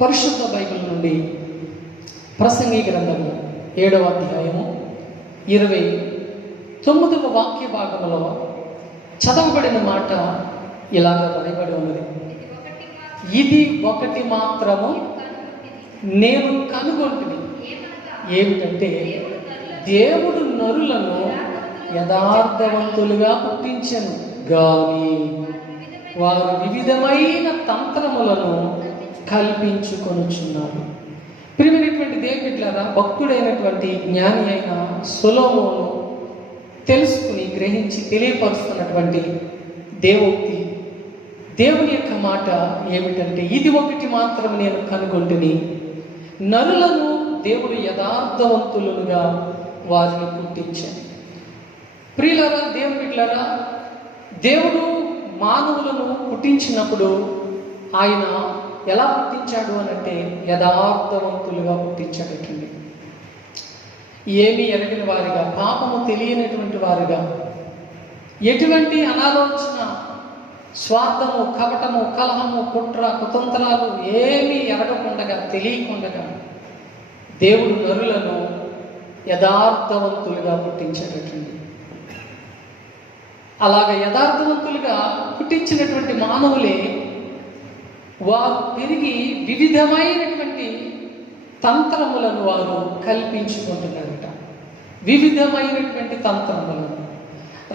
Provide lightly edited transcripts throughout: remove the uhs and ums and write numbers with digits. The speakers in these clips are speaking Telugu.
పరిశుద్ధ బైబిల్ నుండి ప్రసంగి గ్రంథము 7వ అధ్యాయము 29వ వాక్య భాగంలో చదవబడిన మాట ఇలాగ రాయబడి ఉన్నది. ఇది ఒకటి మాత్రము నేను కనుగొంటిని, ఏమిటంటే దేవుడు నరులను యథార్థవంతులుగా పుట్టించెను గాని వారు వివిధమైన తంత్రములను కల్పించుకొనుచున్నారు. ప్రియమైనటువంటి దేవుడిలారా, భక్తుడైనటువంటి జ్ఞాని అయిన సొలొమోను తెలుసుకుని గ్రహించి తెలియపరుస్తున్నటువంటి దేవోక్తి, దేవుని యొక్క మాట ఏమిటంటే, ఇది ఒకటి మాత్రం నేను కనుగొంటిని, నరులను దేవుడు యథార్థవంతులుగా వారిని పుట్టించాను. ప్రియులారా, దేవుడిలారా, దేవుడు మానవులను పుట్టించినప్పుడు ఆయన ఎలా పుట్టించాడు అనంటే యథార్థవంతులుగా పుట్టించాడటండి. ఏమీ ఎరగిన వారిగా, పాపము తెలియనటువంటి వారిగా, ఎటువంటి అనాలోచన, స్వార్థము, కపటము, కలహము, కుట్ర, కుతంత్రాలు ఏమీ ఎరగకుండగా, తెలియకుండగా దేవుడు నరులను యథార్థవంతులుగా పుట్టించాడటండి. అలాగ యథార్థవంతులుగా పుట్టించినటువంటి మానవులే వారు పెరిగి వివిధమైనటువంటి తంత్రములను వారు కల్పించుకుంటున్నారట. వివిధమైనటువంటి తంత్రములను,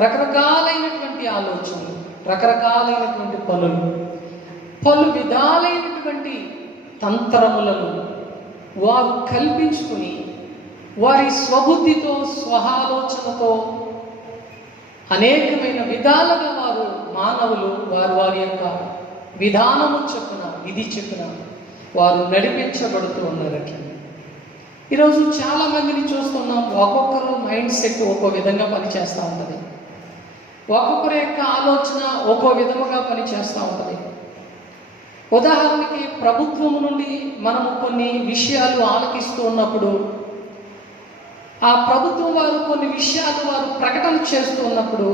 రకరకాలైనటువంటి ఆలోచనలు, రకరకాలైనటువంటి పనులు, పలు విధాలైనటువంటి తంత్రములను వారు కల్పించుకుని వారి స్వబుద్ధితో, స్వఆలోచనతో అనేకమైన విధాలుగా వారు మానవులు వారి యొక్క విధానము చొప్పున, విధి చొప్పున వారు నడిపించబడుతూ ఉన్నారట. ఈరోజు చాలా మందిని చూస్తున్నాం. ఒక్కొక్కరు మైండ్ సెట్ ఒక్కో విధంగా పనిచేస్తూ ఉంటుంది. ఒక్కొక్కరి యొక్క ఆలోచన ఒక్కో విధముగా పనిచేస్తూ ఉంటుంది. ఉదాహరణకి, ప్రభుత్వం నుండి మనము కొన్ని విషయాలు ఆలకిస్తూ ఉన్నప్పుడు, ఆ ప్రభుత్వం వారు కొన్ని విషయాలు వారు ప్రకటన చేస్తూ ఉన్నప్పుడు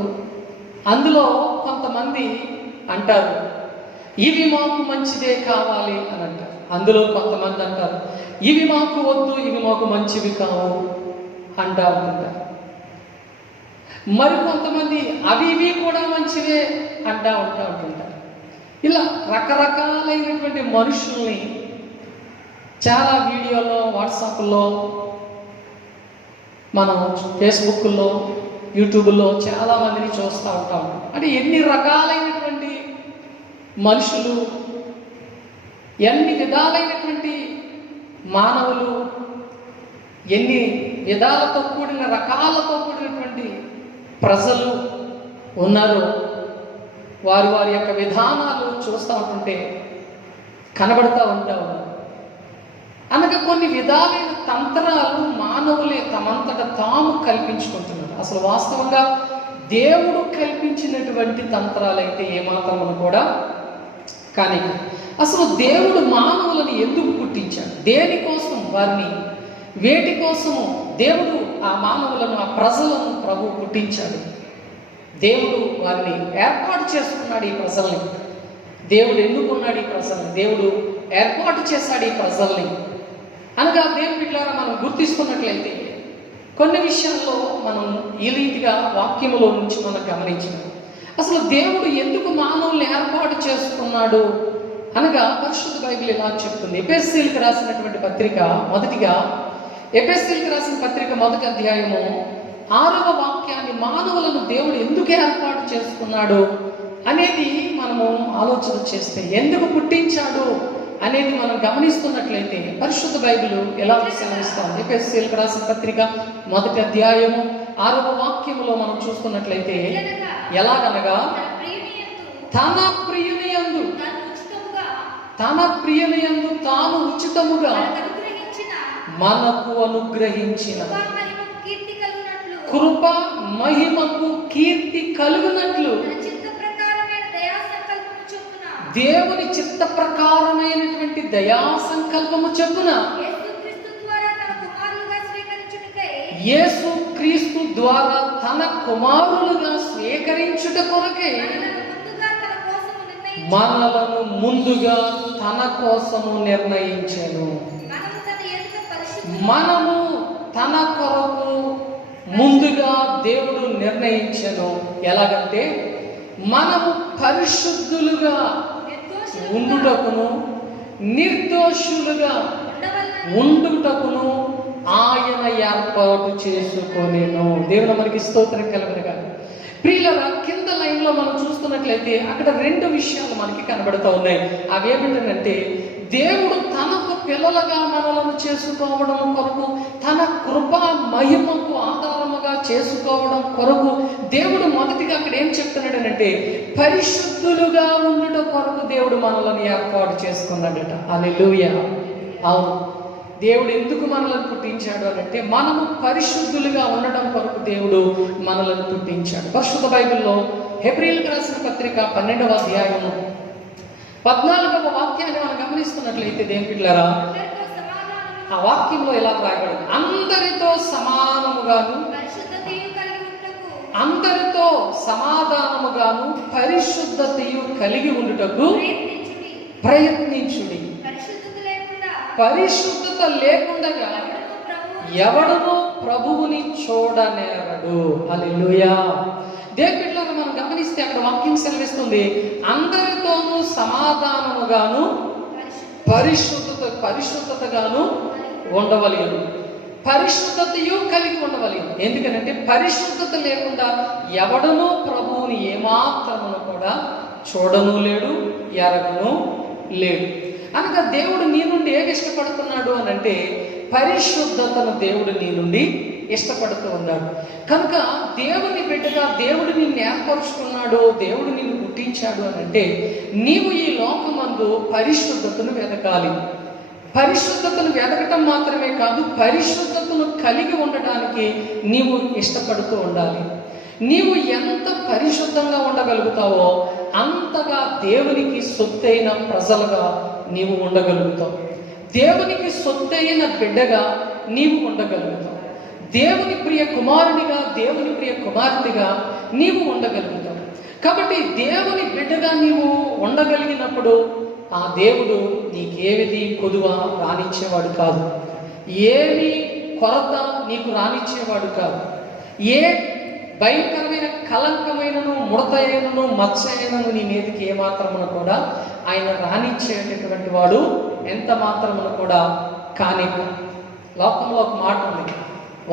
అందులో కొంతమంది అంటారు, ఇవి మాకు మంచిదే కావాలి అని అంటారు. అందులో కొంతమంది అంటారు, ఇవి మాకు వద్దు, ఇవి మాకు మంచివి కావు అంటా ఉంటారు. మరి కొంతమంది అవి ఇవి కూడా మంచివే అంటా ఉంటుంటారు. ఇలా రకరకాలైనటువంటి మనుషుల్ని చాలా వీడియోలో, వాట్సాప్లో, మనం ఫేస్బుక్లో, యూట్యూబ్లో చాలా మందిని చూస్తూ ఉంటాం. అంటే ఎన్ని రకాలైనటువంటి మనుషులు, ఎన్ని విధాలైనటువంటి మానవులు, ఎన్ని విధాలతో కూడిన, రకాలతో కూడినటువంటి ప్రజలు ఉన్నారు. వారి యొక్క విధానాలు చూస్తూ ఉంటుంటే కనబడుతూ ఉంటారు. అనగా కొన్ని విధాలైన తంత్రాలు మానవులే తమంతట తాము కల్పించుకుంటున్నారు. అసలు వాస్తవంగా దేవుడు కల్పించినటువంటి తంత్రాలైతే ఏమాత్రమును కూడా కానీ, అసలు దేవుడు మానవులను ఎందుకు పుట్టించాడు, దేనికోసం వారిని, వేటి కోసము దేవుడు ఆ మానవులను, ఆ ప్రజలను ప్రభు పుట్టించాడు. దేవుడు వారిని ఏర్పాటు చేసుకున్నాడు. ఈ ప్రజల్ని దేవుడు ఎన్నుకున్నాడు. ఈ ప్రజల్ని దేవుడు ఏర్పాటు చేశాడు. ఈ ప్రజల్ని అనగా దేవుని బిడ్డలారా, మనం గుర్తిస్తున్నట్లయితే కొన్ని విషయాల్లో మనం ఈ రీతిగా వాక్యములో నుంచి మనం గమనించినాం. అసలు దేవుడు ఎందుకు మానవుల్ని ఏర్పాటు చేసుకున్నాడు అనగా పరిశుద్ధ బైబిల్ ఇలా చెప్తుంది. ఎఫెసీయులకు రాసినటువంటి పత్రిక, మొదటిగా ఎఫెసీయులకు రాసిన పత్రిక 1వ అధ్యాయము 6వ వాక్యాన్ని, మానవులను దేవుడు ఎందుకు ఏర్పాటు చేసుకున్నాడు అనేది మనము ఆలోచన చేస్తే, ఎందుకు పుట్టించాడు అనేది మనం గమనిస్తున్నట్లయితే పరిశుద్ధ బైబిల్ ఎలా విశ్లేషిస్తుంది. ఎఫెసీయులకు రాసిన పత్రిక 1వ అధ్యాయము 6వ వాక్యములో మనం చూస్తున్నట్లయితే, ఎలాగనగా తన ప్రియుని యందు తాను ఉచితముగా మనకు అనుగ్రహించిన కృప మహిమకు కీర్తి కలుగునట్లు దేవుని చిత్త ప్రకారమైనటువంటి దయా సంకల్పము చొప్పున యేసు క్రీస్తు ద్వారా తన కుమారులుగా స్వీకరించుట కొరకే మనలను ముందుగా తన కోసము నిర్ణయించెను. మనము తన కొరకు ముందుగా దేవుడు నిర్ణయించెను. ఎలాగంటే మనము పరిశుద్ధులుగా ఉండుటకును నిర్దోషులుగా ఉండుటకును ఆయన ఏర్పాటు చేసుకొనెను. దేవుని మనకి స్తోత్రం కలుగునుగా. ప్రియులారా, కింద లైన్లో మనం చూస్తున్నట్లయితే అక్కడ రెండు విషయాలు మనకి కనబడుతూ ఉన్నాయి. అవి ఏమిటంటే దేవుడు తనకు పిల్లలుగా మనలను చేసుకోవడం కొరకు, తన కృపా మహిమకు ఆధారముగా చేసుకోవడం కొరకు దేవుడు మొదటిగా అక్కడ ఏం చెప్తున్నాడనంటే పరిశుద్ధులుగా ఉండుట కొరకు దేవుడు మనలను ఏర్పాటు చేసుకున్నాడట. హల్లెలూయా. అవును, దేవుడు ఎందుకు మనలను పుట్టించాడు అనంటే మనము పరిశుద్ధులుగా ఉండడం కొరకు దేవుడు మనలను పుట్టించాడు. పరిశుద్ధ బైబిల్లో హెబ్రీయులకు రాసిన పత్రిక 12వ అధ్యాయము 14వ వాక్యాన్ని మనం గమనిస్తున్నట్లయితే దేవుని బిడ్డలారా, ఆ వాక్యంలో ఎలా రాయబడింది? అందరితో సమానముగాను, అందరితో సమాధానముగాను పరిశుద్ధతయు కలిగి ఉండుటకు ప్రయత్నించుడి. పరిశుద్ధత లేకుండా ఎవడును ప్రభువుని చూడనేరడు. హల్లెలూయా. దేవుని బిడ్డలారా, మనం గమనిస్తే అక్కడ వాక్యం సెలవిస్తుంది, అందరితోనూ సమాధానముగాను పరిశుద్ధతగాను ఉండవలెను, పరిశుద్ధతయు కలిగి ఉండవలెను. ఎందుకనంటే పరిశుద్ధత లేకుండా ఎవడనూ ప్రభువుని ఏమాత్రమును కూడా చూడను లేడు, ఎరగను లేడు. అనగా దేవుడు నీ నుండి ఏమి ఇష్టపడుతున్నాడు అనంటే పరిశుద్ధతను దేవుడు నీ నుండి ఇష్టపడుతూ ఉన్నాడు. కనుక దేవుని బిడ్డగా దేవుడు నిన్ను ఏర్పరుచుకున్నాడు, దేవుడు నిన్ను పుట్టించాడు అనంటే నీవు ఈ లోకమందు పరిశుద్ధతను వెతకాలి. పరిశుద్ధతను వెతకటం మాత్రమే కాదు, పరిశుద్ధతను కలిగి ఉండడానికి నీవు ఇష్టపడుతూ ఉండాలి. నీవు ఎంత పరిశుద్ధంగా ఉండగలుగుతావో అంతగా దేవునికి సొత్తైన ప్రజలుగా నీవు ఉండగలుగుతావు. దేవునికి సొత్తైన బిడ్డగా నీవు ఉండగలుగుతావు. దేవుని ప్రియ కుమారునిగా, దేవుని ప్రియ కుమార్తెగా నీవు ఉండగలుగుతావు. కాబట్టి దేవుని బిడ్డగా నీవు ఉండగలిగినప్పుడు ఆ దేవుడు నీకేమిది కొదువ రానిచ్చేవాడు కాదు, ఏమి కొరత నీకు రానిచ్చేవాడు కాదు. ఏ భయంకరమైన కలంకమైనను ముడతైనను మత్స్యైనను నీ మీదకి ఏమాత్రమును కూడా ఆయన రానిచ్చేటటువంటి వాడు ఎంత మాత్రమును కూడా కానివ్వు. లోకంలో ఒక మాట ఉంది,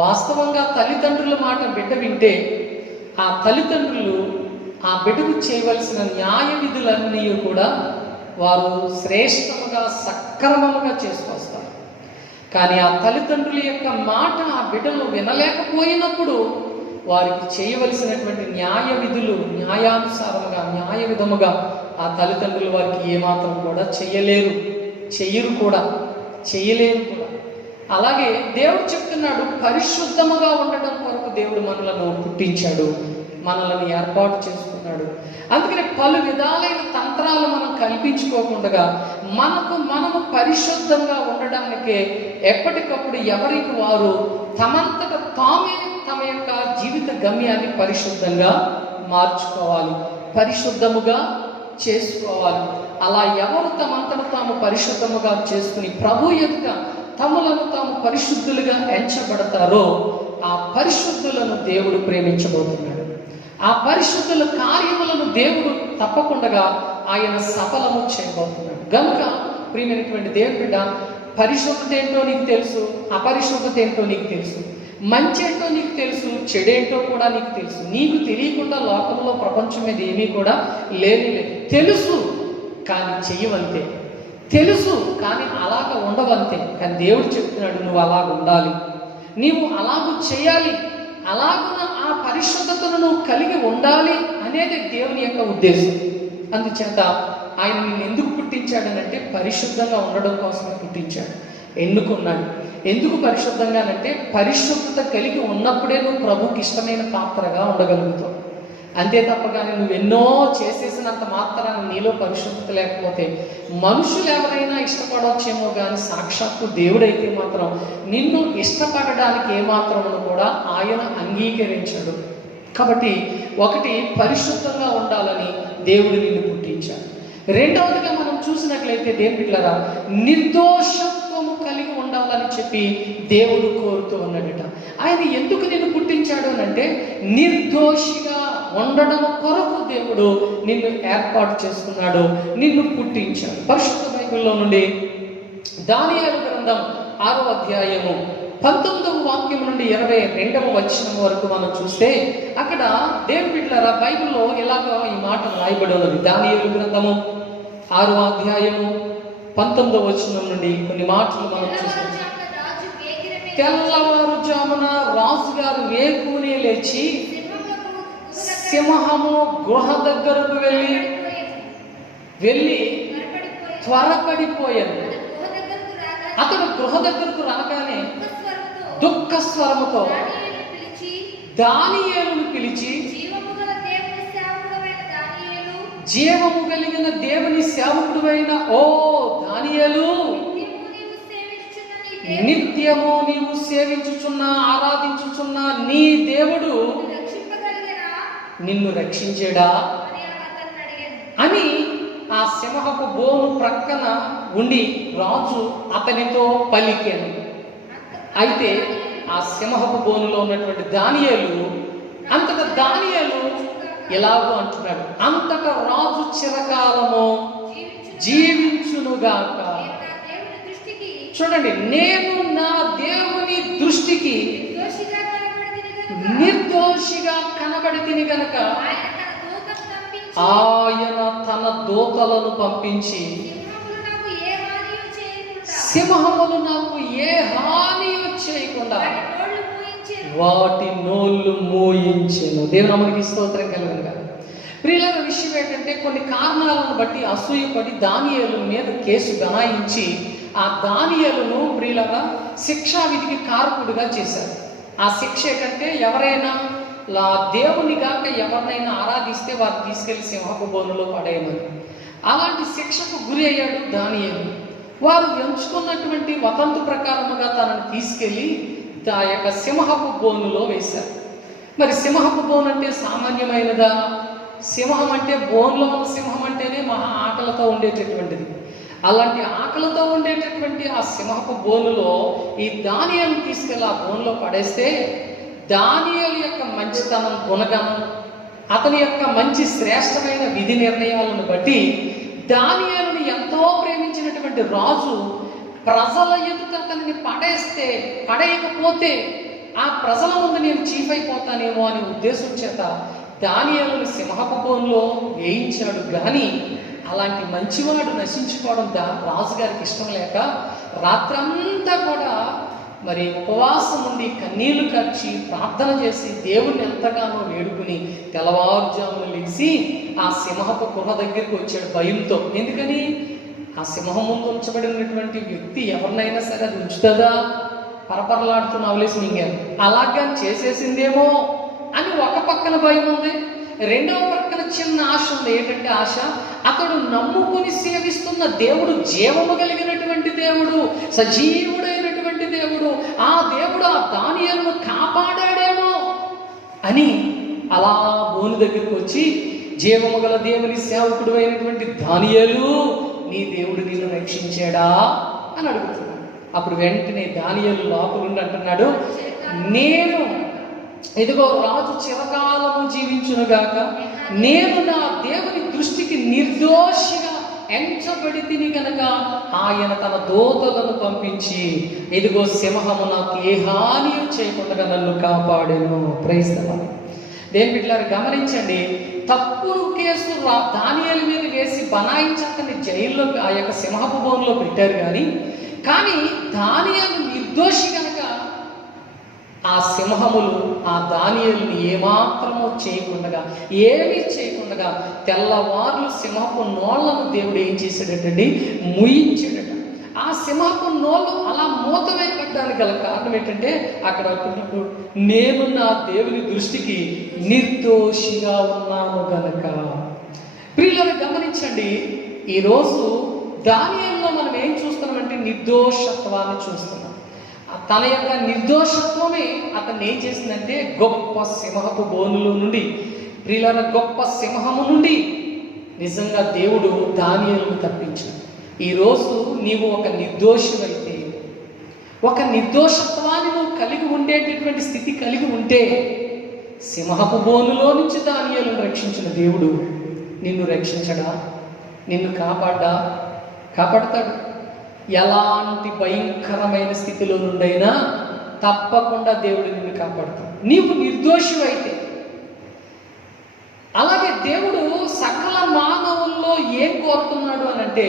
వాస్తవంగా తల్లిదండ్రుల మాట బిడ్డ వింటే ఆ తల్లిదండ్రులు ఆ బిడ్డకు చేయవలసిన న్యాయ విధులన్నీ కూడా వారు శ్రేష్టముగా సక్రమముగా చేసుకొస్తారు. కానీ ఆ తల్లిదండ్రుల యొక్క మాట ఆ బిడ్డలు వినలేకపోయినప్పుడు వారికి చేయవలసినటువంటి న్యాయ విధులు న్యాయానుసారముగా న్యాయ విధముగా ఆ తల్లిదండ్రులు వారికి ఏమాత్రం కూడా చెయ్యరు కూడా. అలాగే దేవుడు చెప్తున్నాడు, పరిశుద్ధముగా ఉండటం కొరకు దేవుడు మనలను పుట్టించాడు, మనలను ఏర్పాటు చేసుకున్నాడు. అందుకని పలు విధాలైన తంత్రాలు మనం కల్పించుకోకుండా మనము పరిశుద్ధంగా ఉండడానికే ఎప్పటికప్పుడు ఎవరికి వారు తమంతట తామే తమ యొక్క జీవిత గమ్యాన్ని పరిశుద్ధంగా మార్చుకోవాలి, పరిశుద్ధముగా చేసుకోవాలి. అలా ఎవరు తమంతట తాము పరిశుద్ధముగా చేసుకుని ప్రభు ఎదుట తమలను తాము పరిశుద్ధులుగా ఎంచబడతారో ఆ పరిశుద్ధులను దేవుడు ప్రేమించబోతున్నాడు. ఆ పరిశుద్ధుల కార్యములను దేవుడు తప్పకుండా ఆయన సఫలము చేయబోతున్నాడు. గనుక ప్రియమైనటువంటి దేవుని బిడ్డ, పరిశుద్ధత ఏంటో నీకు తెలుసు, అపరిశుద్ధత ఏంటో నీకు తెలుసు, మంచి ఏంటో నీకు తెలుసు, చెడేంటో కూడా నీకు తెలుసు. నీకు తెలియకుండా లోకంలో ప్రపంచం మీద ఏమీ కూడా లేదు. తెలుసు కానీ చెయ్యవంతే, తెలుసు కానీ అలాగ ఉండవంతే. కానీ దేవుడు చెప్తున్నాడు, నువ్వు అలాగ ఉండాలి, నీవు అలాగ చేయాలి, అలాగున ఆ పరిశుద్ధతను నువ్వు కలిగి ఉండాలి అనేది దేవుని యొక్క ఉద్దేశం. అందుచేత ఆయన నిన్ను ఎందుకు పుట్టించాడనంటే పరిశుద్ధంగా ఉండడం కోసమే పుట్టించాడు, ఎన్నుకున్నాడు. ఎందుకు పరిశుద్ధంగానంటే పరిశుద్ధత కలిగి ఉన్నప్పుడే నువ్వు ప్రభుకి ఇష్టమైన పాత్రగా ఉండగలుగుతావు. అంతే తప్ప కానీ నువ్వు ఎన్నో చేసేసినంత మాత్రాన నీలో పరిశుద్ధత లేకపోతే మనుషులు ఎవరైనా ఇష్టపడవచ్చేమో కానీ సాక్షాత్తు దేవుడైతే మాత్రం నిన్ను ఇష్టపడడానికి ఏమాత్రమును కూడా ఆయన అంగీకరించాడు. కాబట్టి ఒకటి, పరిశుద్ధంగా ఉండాలని దేవుడు నిన్ను పుట్టించాడు. రెండవదిగా మనం చూసినట్లయితే దేవుని బిడ్డలారా, నిర్దోషత్వము కలిగి ఉండాలని చెప్పి దేవుడు కోరుతూ ఉన్నాడట. ఆయన ఎందుకు నిన్ను పుట్టించాడు అని అంటే, నిర్దోషిగా ఉండడం కొరకు దేవుడు నిన్ను ఏర్పాటు చేసుకున్నాడు, నిన్ను పుట్టించాడు. పరిశుద్ధ బైబిల్లో నుండి దానియేలు గ్రంథం 6వ అధ్యాయము 19వ వాక్యం నుండి 22వ వచనం వరకు మనం చూస్తే, అక్కడ దేవుని బిడ్డలారా బైబిల్లో ఇలాగ ఈ మాట రాయబడి ఉన్నది. దానియేలు గ్రంథము 6వ అధ్యాయము 19వ వచనం నుండి కొన్ని మాటలు మనం చూస్తాం. తెల్లవారుజామున రాజుగారు వేకునే లేచి సింహము గుహ దగ్గరకు వెళ్ళి త్వరపడిపోయాను. అతడు గృహ దగ్గరకు రాగానే దుఃఖ స్వరముతో దానియేలును పిలిచి, జీవము కలిగిన దేవుని సేవకుడువైన ఓ దానియేలు, నిత్యము నీవు సేవించుచున్నా ఆరాధించుచున్నా నీ దేవుడు నిన్ను రక్షించాడా అని ఆ సింహపు బోను ప్రక్కన ఉండి రాజు అతనితో పలికాను. అయితే ఆ సింహపు బోనులో ఉన్నటువంటి దానియేలు ఎలాగో అంటున్నాడు, అంతటా రాజు చిరకాలము జీవించునుగాక. చూడండి, నేను నా దేవుని దృష్టికి నిర్దోషిగా కనబడితిని గనక ఆయన తన దూతలను పంపించి సింహములు నాకు ఏ హాని చేయకుండా వాటి నోళ్ళు మోయించెను. దేవుని నామానికి స్తోత్రం కలుగునుగా. ప్రియుల విషయం ఏంటంటే, కొన్ని కారణాలను బట్టి అసూయపడి దానియేలు మీద కేసు బనాయించి ఆ దానియేలును ప్రియులగా శిక్షా విధికి కారకుడిగా చేశారు. ఆ శిక్ష ఏంటంటే, ఎవరైనా దేవుని గాక ఎవరినైనా ఆరాధిస్తే వారు తీసుకెళ్లి సింహపు బోనులో పడేయమని. అలాంటి శిక్షకు గురి అయ్యాడు దానియేలు. వారు ఎంచుకున్నటువంటి వతంతు ప్రకారముగా తనను తీసుకెళ్లి ఆ యొక్క సింహపు బోనులో వేశారు. మరి సింహపు బోను అంటే సామాన్యమైనదా? సింహం అంటే, బోన్లో ఉన్న సింహం అంటేనే మహా ఆకలితో ఉండేటటువంటిది. అలాంటి ఆకలితో ఉండేటటువంటి ఆ సింహపు బోనులో ఈ దానియేలును తీసుకెళ్ళి ఆ బోనులో పడేస్తే, దానియేలు యొక్క మంచితనం, గుణగణం, అతని యొక్క మంచి శ్రేష్టమైన విధి నిర్ణయాలను బట్టి దానియేలుని ఎంతో ప్రేమించినటువంటి రాజు ప్రజల ఎదుట అతనిని పడేయకపోతే ఆ ప్రజల ముందు నేను చీఫ్ అయిపోతానేమో అనే ఉద్దేశం చేత దానియేలుని సింహపు బోనులో వేయించాడు. కానీ అలాంటి మంచివాడు నశించుకోవడం రాజుగారికి ఇష్టం లేక రాత్రంతా కూడా మరి ఉపవాసం ఉండి కన్నీళ్లు కార్చి ప్రార్థన చేసి దేవుణ్ణి ఎంతగానో వేడుకుని తెల్లవారుజామున లేచి ఆ సింహపు గుహ దగ్గరికి వచ్చాడు భయంతో. ఎందుకని? ఆ సింహం ముందు ఉంచబడినటువంటి వ్యక్తి ఎవరినైనా సరే అది ఉంచుతుందా? పరపరలాడుతూ నవలేసి మింగారు. అలాగా చేసేసిందేమో అని ఒక పక్కన భయం ఉంది, రెండవ పక్కన చిన్న ఆశ ఉంది. ఏంటంటే ఆశ, అతడు నమ్ముకుని సేవిస్తున్న దేవుడు జీవము కలిగినటువంటి దేవుడు, సజీవుడైనటువంటి దేవుడు, ఆ దేవుడు ఆ దానియేలును కాపాడాడేమో అని అలా బోను దగ్గరికి వచ్చి, జీవము గల దేవుని సేవకుడు అయినటువంటి దానియేలు, నీ దేవుడు నిన్ను రక్షించాడా అని అడుగుతున్నాడు. అప్పుడు వెంటనే దానియేలు లోపలుండి అంటున్నాడు, నేను ఇదిగో రాజు చిరకాలము జీవించునుగాక, నేను నా దేవుని దృష్టికి నిర్దోషిగా ఎంచబడితిని గనక ఆయన తన దూతలను పంపించి ఇదిగో సింహము నాకు ఏ హాని చేయకుండా నన్ను కాపాడెను. Praise the lord. దేని బిడ్డలారా గమనించండి, తప్పుడు కేసు దానియేలు మీద వేసి బనాయించి అతన్ని జైల్లో ఆ యొక్క సింహపు బోనులో పెట్టారు. కానీ దానియేలు నిర్దోషి కనుక ఆ సింహములు ఆ దానియేలుని ఏమాత్రమో ఏమీ చేయకుండా తెల్లవార్లు సింహపు నోళ్లను దేవుడు ఏం చేశాడటండి? ముయించాడట. ఆ సింహపు నోళ్ళు అలా మూత వేయబడ్డానికి గల కారణం ఏంటంటే, అక్కడ నేను నా దేవుని దృష్టికి నిర్దోషిగా ఉన్నాను గనక. ప్రియులను గమనించండి, ఈరోజు దానియేలులో మనం ఏం చూస్తున్నామంటే నిర్దోషత్వాన్ని చూస్తున్నాం. తన యొక్క నిర్దోషత్వమే అతన్ని ఏం చేసిందంటే గొప్ప సింహపు బోనులో నుండి, ప్రియుల గొప్ప సింహము నుండి నిజంగా దేవుడు దానియేలును తప్పించాడు. ఈరోజు నీవు ఒక నిర్దోషివైతే, ఒక నిర్దోషత్వాన్ని నువ్వు కలిగి ఉండేటటువంటి స్థితి కలిగి ఉంటే, సింహపు బోనులో నుంచి దానియేలును రక్షించిన దేవుడు నిన్ను రక్షించడా? నిన్ను కాపాడతాడు. ఎలాంటి భయంకరమైన స్థితిలో నుండైనా తప్పకుండా దేవుడు నిన్ను కాపాడతాడు, నీవు నిర్దోషివైతే. అలాగే దేవుడు సకల మానవుల్లో ఏం కోరుతున్నాడు అని అంటే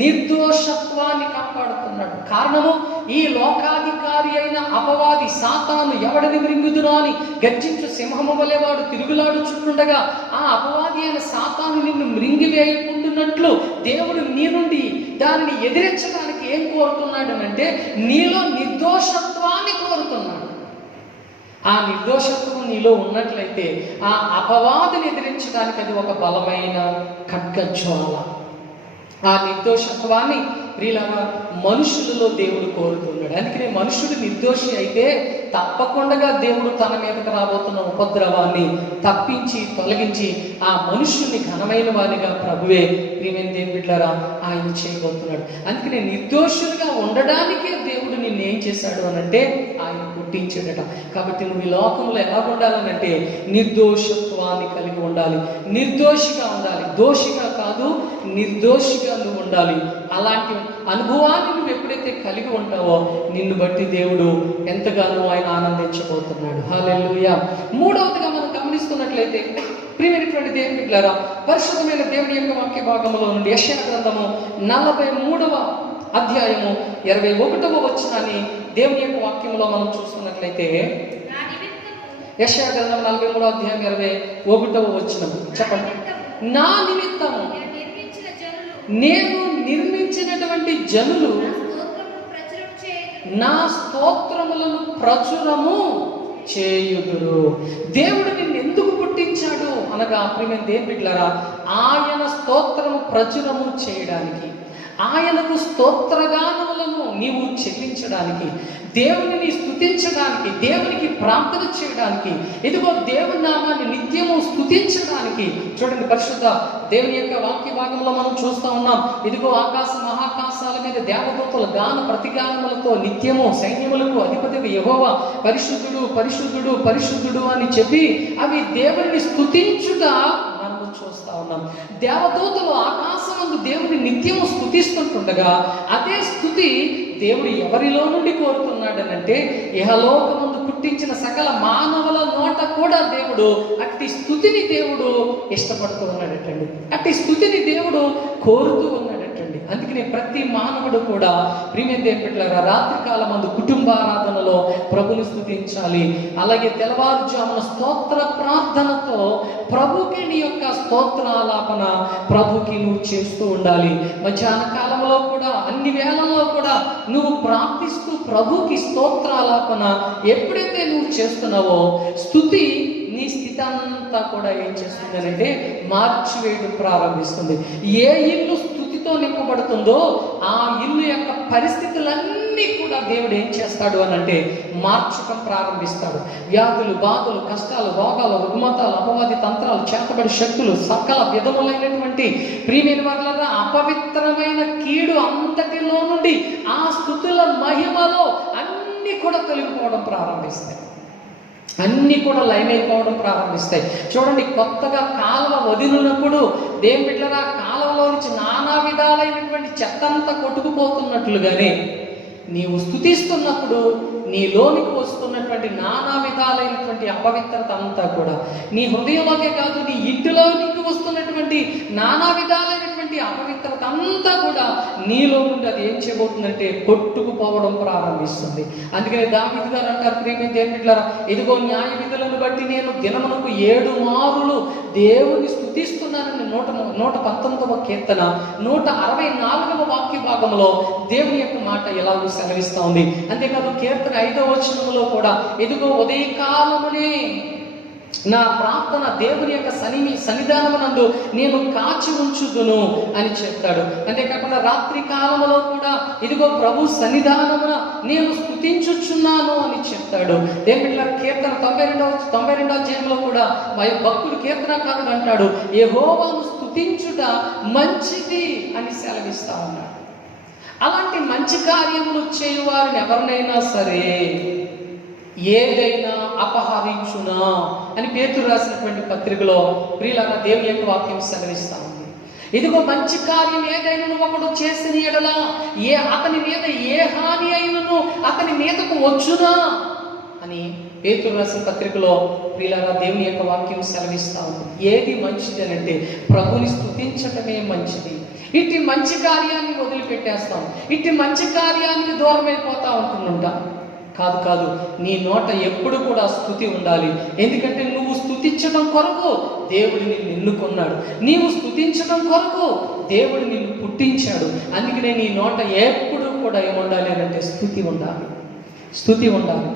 నిర్దోషత్వాన్ని కాపాడుతున్నాడు. కారణము, ఈ లోకాధికారి అయిన అపవాది సాతాను ఎవడిని మృంగుదునో అని గర్జించు సింహము వలె వాడు తిరుగులాడుచుండగా ఆ అపవాది అయిన సాతాను నిన్ను మృంగివేయకుండునట్లు దేవుడు నీ నుండి దానిని ఎదిరించడానికి ఏం కోరుతున్నాడు అంటే నీలో నిర్దోషత్వాన్ని కోరుతున్నాడు. ఆ నిర్దోషత్వం నీలో ఉన్నట్లయితే ఆ అపవాదిని ఎదిరించడానికి అది ఒక బలమైన ఖడ్గజ్వాల. ఆ నిర్దోషత్వాన్ని ప్రియులారా మనుషులలో దేవుడు కోరుతున్నాడు. అందుకనే మనుషుడు నిర్దోషి అయితే తప్పకుండా దేవుడు తన మీదకి రాబోతున్న ఉపద్రవాన్ని తప్పించి తొలగించి ఆ మనుషుల్ని ఘనమైన వారిగా ప్రభువే ప్రియమైన దేవుని బిడ్డలారా ఆయన చేయబోతున్నాడు. అందుకనే నిర్దోషులుగా ఉండడానికే దేవుడు నిన్ను ఏం చేశాడు అనంటే ఆయన పుట్టించాడట. కాబట్టి నువ్వు ఈ లోకంలో ఎలా ఉండాలనంటే నిర్దోషత్వాన్ని కలిగి ఉండాలి, నిర్దోషిగా ఉండాలి. దోషిగా కాదు, నిర్దోషిగా నువ్వు ఉండాలి. అలాంటి అనుభవాన్ని నువ్వు ఎప్పుడైతే కలిగి ఉంటావో నిన్ను బట్టి దేవుడు ఎంతగానో ఆయన ఆనందించబోతున్నాడు. హల్లెలూయా. మూడవదిగా మనం గమనిస్తున్నట్లయితే ప్రియమైనటువంటి దేవుని బిడ్డలారా, పరిశుద్ధమైన దేవుని యొక్క వాక్య భాగంలో నుండి యెషయా గ్రంథము 43వ అధ్యాయము 21వ వచనాన్ని దేవుని యొక్క వాక్యంలో మనం చూస్తున్నట్లయితే, యెషయా గ్రంథం 43వ అధ్యాయం 21వ వచనం చెప్పండి. నా నిమిత్తము నేను నిర్మించినటువంటి జనులు నా స్తోత్రములను ప్రచురము చేయుదురు. దేవుడు నిన్ను ఎందుకు పుట్టించాడు అనగా ప్రియమైన దేవుని బిడ్డలారా, ఆయన స్తోత్రము ప్రచురము చేయడానికి, ఆయనకు స్తోత్రగానములను నీవు చెల్లించడానికి, దేవునిని స్తుతించడానికి, దేవునికి ప్రార్థన చేయడానికి, ఇదిగో దేవుని నామాన్ని నిత్యము స్తుతించడానికి. చూడండి, పరిశుద్ధ దేవుని యొక్క వాక్య భాగంలో మనం చూస్తూ ఉన్నాం. ఇదిగో ఆకాశ మహాకాశాల మీద దేవదూతల గాన ప్రతిగానములతో నిత్యము సైన్యములకు అధిపతిగా యెహోవా పరిశుద్ధుడు పరిశుద్ధుడు పరిశుద్ధుడు అని చెప్పి అవి దేవుని స్తుతించుట మనము చూస్తా ఉన్నాం. దేవదూతలు ఆకాశమందు దేవుని నిత్యము స్తుతిస్తుండగా అదే స్తుతి దేవుడు ఎవరిలో నుండి కోరుతున్నాడనంటే ఇహలోకమందు పుట్టించిన సకల మానవుల నోట కూడా దేవుడు అట్టి స్తుతిని దేవుడు ఇష్టపడుతూ ఉన్నాడటండి, అట్టి స్తుతిని దేవుడు కోరుతూ ఉన్నాడటండి. అందుకనే ప్రతి మానవుడు కూడా ప్రియమైన దేవుని బిడ్డలారా రాత్రి కాలమందు కుటుంబారాధనలో ప్రభుని స్తుతించాలి. అలాగే తెల్లవారుజామున స్తోత్ర ప్రార్థనతో ప్రభుకి నీ యొక్క స్తోత్రాలాపన ప్రభుకి నువ్వు చేస్తూ ఉండాలి. మధ్యాహ్న కాలంలో కూడా అన్ని వేళల్లో కూడా నువ్వు ప్రార్థిస్తూ ప్రభుకి స్తోత్రాలాపన ఎప్పుడైతే నువ్వు చేస్తున్నావో స్తుతి నీ స్థితి అంతా కూడా ఏం చేస్తుంది అంటే మార్చివేయడం ప్రారంభిస్తుంది. ఏ ఇల్లు స్థుతితో నింపబడుతుందో ఆ ఇల్లు యొక్క పరిస్థితులన్నీ కూడా దేవుడు ఏం చేస్తాడు అని అంటే మార్చడం ప్రారంభిస్తాడు. వ్యాధులు, బాధలు, కష్టాలు, రోగాలు, రుగ్మతాలు, అపవాది తంత్రాలు, చేతబడి శక్తులు, సకల విధములైనటువంటి ప్రియమైన వారులారా అపవిత్రమైన కీడు అంతటిలో నుండి ఆ స్తుతుల మహిమలో అన్నీ కూడా తొలగిపోవడం ప్రారంభిస్తాయి, అన్నీ కూడా లయమైపోవడం ప్రారంభిస్తాయి. చూడండి, కొత్తగా కాలువ వదిలినప్పుడు దేవుని బిడ్డలారా కాలువలో నుంచి నానా విధాలైనటువంటి చెత్తంతా కొట్టుకుపోతున్నట్లుగానే నీవు స్తుతిస్తున్నప్పుడు నీలోనికి వస్తున్నటువంటి నానా విధాలైనటువంటి అపవిత్రత అంతా కూడా నీ హృదయంలోకే కాదు నీ ఇంటిలోనికి వస్తున్నటువంటి నానా విధాలైనటువంటి అపవిత్రత అంతా కూడా నీలో నుండి అది ఏం చేయబోతుందంటే కొట్టుకుపోవడం ప్రారంభిస్తుంది. అందుకని దావీదు గారు అంటారు, ప్రియమైన దేవుని బిడ్డలారా, ఇదిగో న్యాయ విధులను బట్టి నేను దినమునకు 7 మారులు దేవుని స్తుతిస్తున్నానని 119వ కీర్తన 164వ వాక్య భాగంలో దేవుని యొక్క మాట ఎలాగో సెలవిస్తా ఉంది. అంతేకాదు కీర్తన 5వ వచనములో కూడా ఇదిగో ఉదయకాలమునే నా ప్రార్థన దేవుని యొక్క సన్నిధానమునందు నేను కాచి ఉంచుదును అని చెప్తాడు. అంతేకాకుండా రాత్రి కాలములో కూడా ఇదిగో ప్రభు సన్నిధానమున నేను స్తుతించుచున్నాను అని చెప్తాడు. దేవుని కీర్తన 92వ అధ్యాయంలో కూడా భక్తుడు కీర్తనకారుడు అంటాడు, యెహోవాను స్తుతించుట మంచిది అని సెలవిస్తా ఉన్నాడు. అలాంటి మంచి కార్యములు చేయువారిని ఎవరినైనా సరే ఏదైనా అపహరించునా అని పేతురు రాసినటువంటి పత్రికలో ప్రియులారా దేవుని యొక్క వాక్యం సెలవిస్తా ఉంది. ఇదిగో మంచి కార్యం ఏదైనా ఒకడు చేసిన ఎడల అతని మీద ఏ హాని అయినను అతని మీదకు వచ్చునా అని పేతురు రాసిన పత్రికలో ప్రియులారా దేవుని యొక్క వాక్యం సెలవిస్తా ఉంది. ఏది మంచిది అని అంటే ప్రభుని స్తుతించటమే మంచిది. ఇట్టి మంచి కార్యాన్ని వదిలిపెట్టేస్తాం, ఇట్టి మంచి కార్యానికి దూరం అయిపోతా ఉంటుంటాం. కాదు, నీ నోట ఎప్పుడు కూడా స్తుతి ఉండాలి. ఎందుకంటే నువ్వు స్తుతించడం కొరకు దేవుడు నిన్ను ఎన్నుకున్నాడు, నీవు స్తుతించడం కొరకు దేవుడు నిన్ను పుట్టించాడు. అందుకనే నీ నోట ఎప్పుడు కూడా ఏముండాలి అని అంటే స్తుతి ఉండాలి.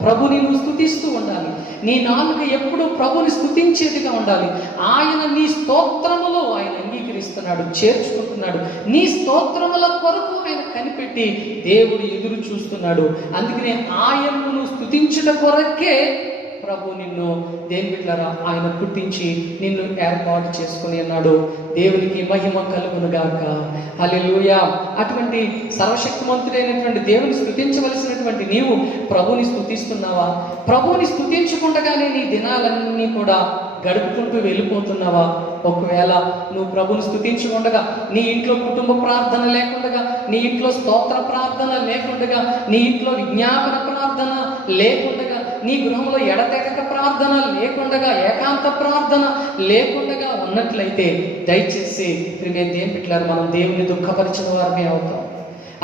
ప్రభుని నువ్వు స్తుతిస్తూ ఉండాలి. నీ నాలుక ఎప్పుడు ప్రభుని స్తుతించేదిగా ఉండాలి. ఆయన నీ స్తోత్రములో ఆయన అంగీకరిస్తున్నాడు, చేర్చుకుంటున్నాడు. నీ స్తోత్రముల కొరకు ఆయన కనిపెట్టి దేవుడు ఎదురు చూస్తున్నాడు. అందుకనే ఆయనను నువ్వు స్తుతించుట కొరకే ప్రభు నిన్ను దేని బిడ్డలారా ఆయన పుట్టించి నిన్ను ఏర్పాటు చేసుకుని అన్నాడు. దేవునికి మహిమ కలుగును గాక. హల్లెలూయా. అటువంటి సర్వశక్తిమంతుడైనటువంటి దేవుని స్తుతించవలసినటువంటి నీవు ప్రభుని స్తుతిస్తున్నావా? ప్రభుని స్తుతించకుండగానే నీ దినాలన్నీ కూడా గడుపుకుంటూ వెళ్ళిపోతున్నావా? ఒకవేళ నువ్వు ప్రభుని స్తుతించకుండగా, నీ ఇంట్లో కుటుంబ ప్రార్థన లేకుండగా, నీ ఇంట్లో స్తోత్ర ప్రార్థన లేకుండగా, నీ ఇంట్లో విజ్ఞాపన ప్రార్థన లేకుండగా, నీ గృహంలో ఎడతెగక ప్రార్థన లేకుండగా, ఏకాంత ప్రార్థన లేకుండగా ఉన్నట్లయితే దయచేసి దేవుని బిడ్డలారా మనం దేవుని దుఃఖపరిచిన వారమే అవుతాం.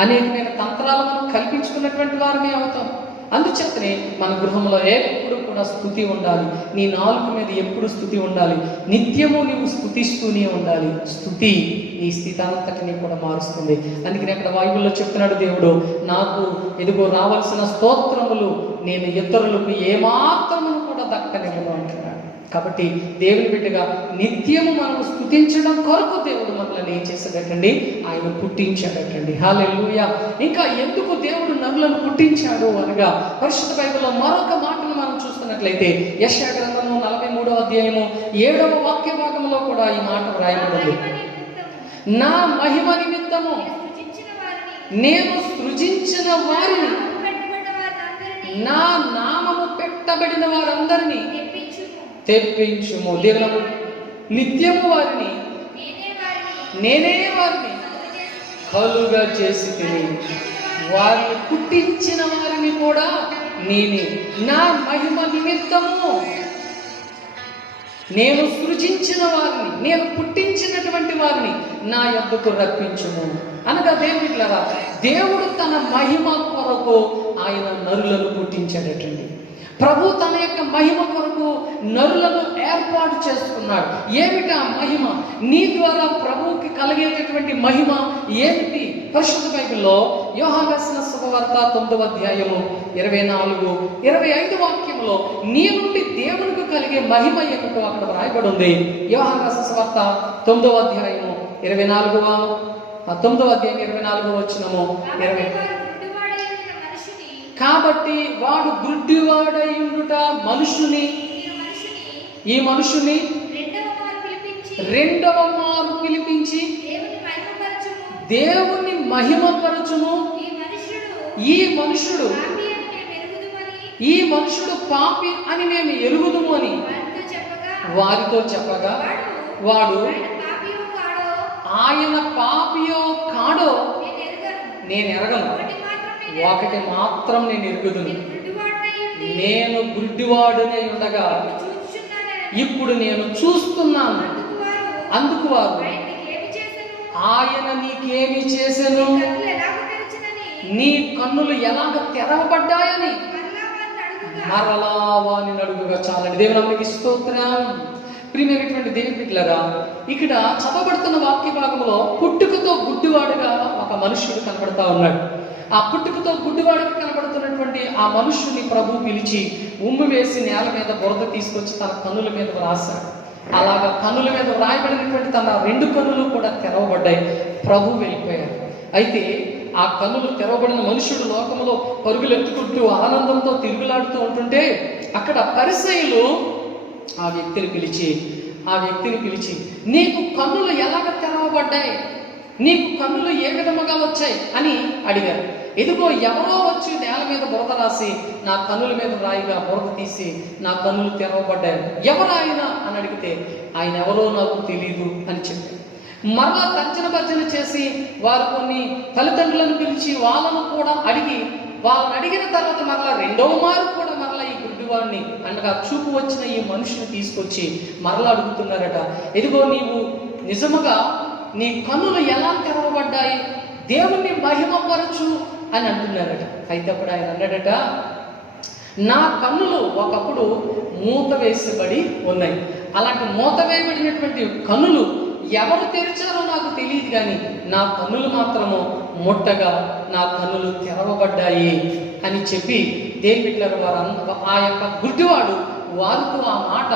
అనేకమైన తంత్రాలు మనం కల్పించుకున్నటువంటి వారమే అవుతాం. అందుచేతనే మన గృహంలో ఎప్పుడు కూడా స్తుతి ఉండాలి. నీ నాలుక మీద ఎప్పుడు స్తుతి ఉండాలి. నిత్యము నీవు స్తుతిస్తూనే ఉండాలి. స్తుతి నీ స్థితాంతటిని కూడా మారుస్తుంది. అందుకని అక్కడ బైబిల్లో చెప్తున్నాడు దేవుడు, నాకు ఎదుగో రావాల్సిన స్తోత్రములు నేను ఇతరులకు ఏమాత్రమును కూడా దక్కనివ్వను అంటున్నాడు. కాబట్టి దేవుని బిడ్డగా నిత్యము మనం స్తుతించడం కొరకు దేవుడు మనల్ని ఏం చేశాడటండి? ఆయన పుట్టించాడటండి. హల్లెలూయా. ఇంకా ఎందుకు దేవుడు నరులను పుట్టించాడు అనగా పరిశుద్ధ బైబిల్లో మరొక మాటను మనం చూస్తున్నట్లయితే యెషయా గ్రంథము 43వ అధ్యాయము 7వ వాక్య భాగంలో కూడా ఈ మాట వ్రాయబడింది. నా మహిమ నిమిత్తము నేను సృజించిన వారిని, నా నామము పెట్టబడిన వారందరినీ తెప్పించుము. దేవుడు నిత్యము వారిని నేనే వారిని కలుగా చేసి తిని వారిని పుట్టించిన వారిని కూడా నేనే. నా మహిమ నిమిత్తము నేను సృజించిన వారిని, నేను పుట్టించినటువంటి వారిని నా యొద్దకు రప్పించుము అనగా దేవుడిలారా దేవుడు తన మహిమ కొరకు ఆయన నరులను పుట్టించాడటండి. ప్రభు తన యొక్క మహిమ కొరకు నరులను ఏర్పాటు చేసుకున్నాడు. ఏమిటి ఆ మహిమ? నీ ద్వారా ప్రభువుకి కలిగేటటువంటి మహిమ ఏమిటి? పరిశుద్ధ బైబిల్లో యోహాను రాసిన శుభవార్త 9వ అధ్యాయము 24, 25 వాక్యంలో నీ నుండి దేవునికి కలిగే మహిమ ఏమిటో అక్కడ వ్రాయబడి ఉంది. యోహాను రాసిన శుభవార్త 9వ అధ్యాయము 9వ అధ్యాయం 24వ వచనము 20. కాబట్టి వాడు గుడ్డివాడయుండుట మనుషుని, ఈ మనుషుని రెండవ మారు పిలిపించి దేవుని మహిమపరచుము. ఈ మనుషుడు పాపి అని మేము ఎరుగుదుము అని వారితో చెప్పగా వాడు ఆయన పాపియో కాడో నేను ఎరగను, ఒకటి మాత్రం నేను ఎరుగుదును, నేను గుడ్డివాడునై ఉండగా ఇప్పుడు నేను చూస్తున్నాను. అందుకు వారు ఆయన నీకేమి చేసెను, నీ కన్నులు ఎలాగ తెరవబడ్డాయని మరలా వాని అడుగుగా. చాలండి. దేవునికి స్తోత్రం. ప్రియమైనటువంటి దేవుని బిడ్డలారా, ఇక్కడ చదవబడుతున్న వాక్య భాగంలో పుట్టుకతో గుడ్డివాడుగా ఒక మనుష్యుడు కనబడతా ఉన్నాడు. ఆ పుట్టుకతో గుడ్డివాడుగా కనబడుతున్నటువంటి ఆ మనుష్యుని ప్రభు పిలిచి ఉమ్ము వేసి నేల మీద బురద తీసుకొచ్చి తన కన్నుల మీద రాశాడు. అలాగా కన్నుల మీద వ్రాయబడినటువంటి తన 2 కన్నులు కూడా తెరవబడ్డాయి. ప్రభు వెళ్ళిపోయాడు. అయితే ఆ కన్నులు తెరవబడిన మనుషుడు లోకములో పరుగులు ఎత్తుకుంటూ ఆనందంతో తిరుగులాడుతూ ఉంటుంటే అక్కడ పరిసయ్యులు ఆ వ్యక్తిని పిలిచి, ఆ వ్యక్తిని పిలిచి, నీకు కన్నులు ఎలాగ తెరవబడ్డాయి, నీకు కన్నులు ఏ విధముగా వచ్చాయి అని అడిగారు. ఇదిగో ఎవరో వచ్చి నేల మీద బురద రాసి నా కన్నుల మీద రాయిగా బురద తీసి నా కన్నులు తెరవబడ్డాయి. ఎవరు ఆయన అని అడిగితే, ఆయన ఎవరో నాకు తెలియదు అని చెప్పారు. మరలా తర్జన భర్జన చేసి వారు కొన్ని తల్లిదండ్రులను పిలిచి వాళ్ళను కూడా వాళ్ళని అడిగిన తర్వాత మరలా రెండవ మారు కూడా మరలా ఈ గుడ్డివాడిని అనగా చూపు వచ్చిన ఈ మనుషుని తీసుకొచ్చి మరలా అడుగుతున్నారట, ఇదిగో నీవు నిజముగా నీ కన్నులు ఎలా తెరవబడ్డాయి, దేవుణ్ణి మహిమపరచు అని అంటున్నారట. అయితే అప్పుడు ఆయన అన్నాడట, నా కన్నులు ఒకప్పుడు మూత వేసబడి ఉన్నాయి. అలాంటి మూత వేయబడినటువంటి కన్నులు ఎవరు తెరిచారో నాకు తెలియదు, కానీ నా కన్నులు మాత్రము ముట్టగా నా కన్నులు తెరవబడ్డాయి అని చెప్పి దేవుని వారు ఆ యొక్క గుడ్డివాడు వారితో ఆ మాట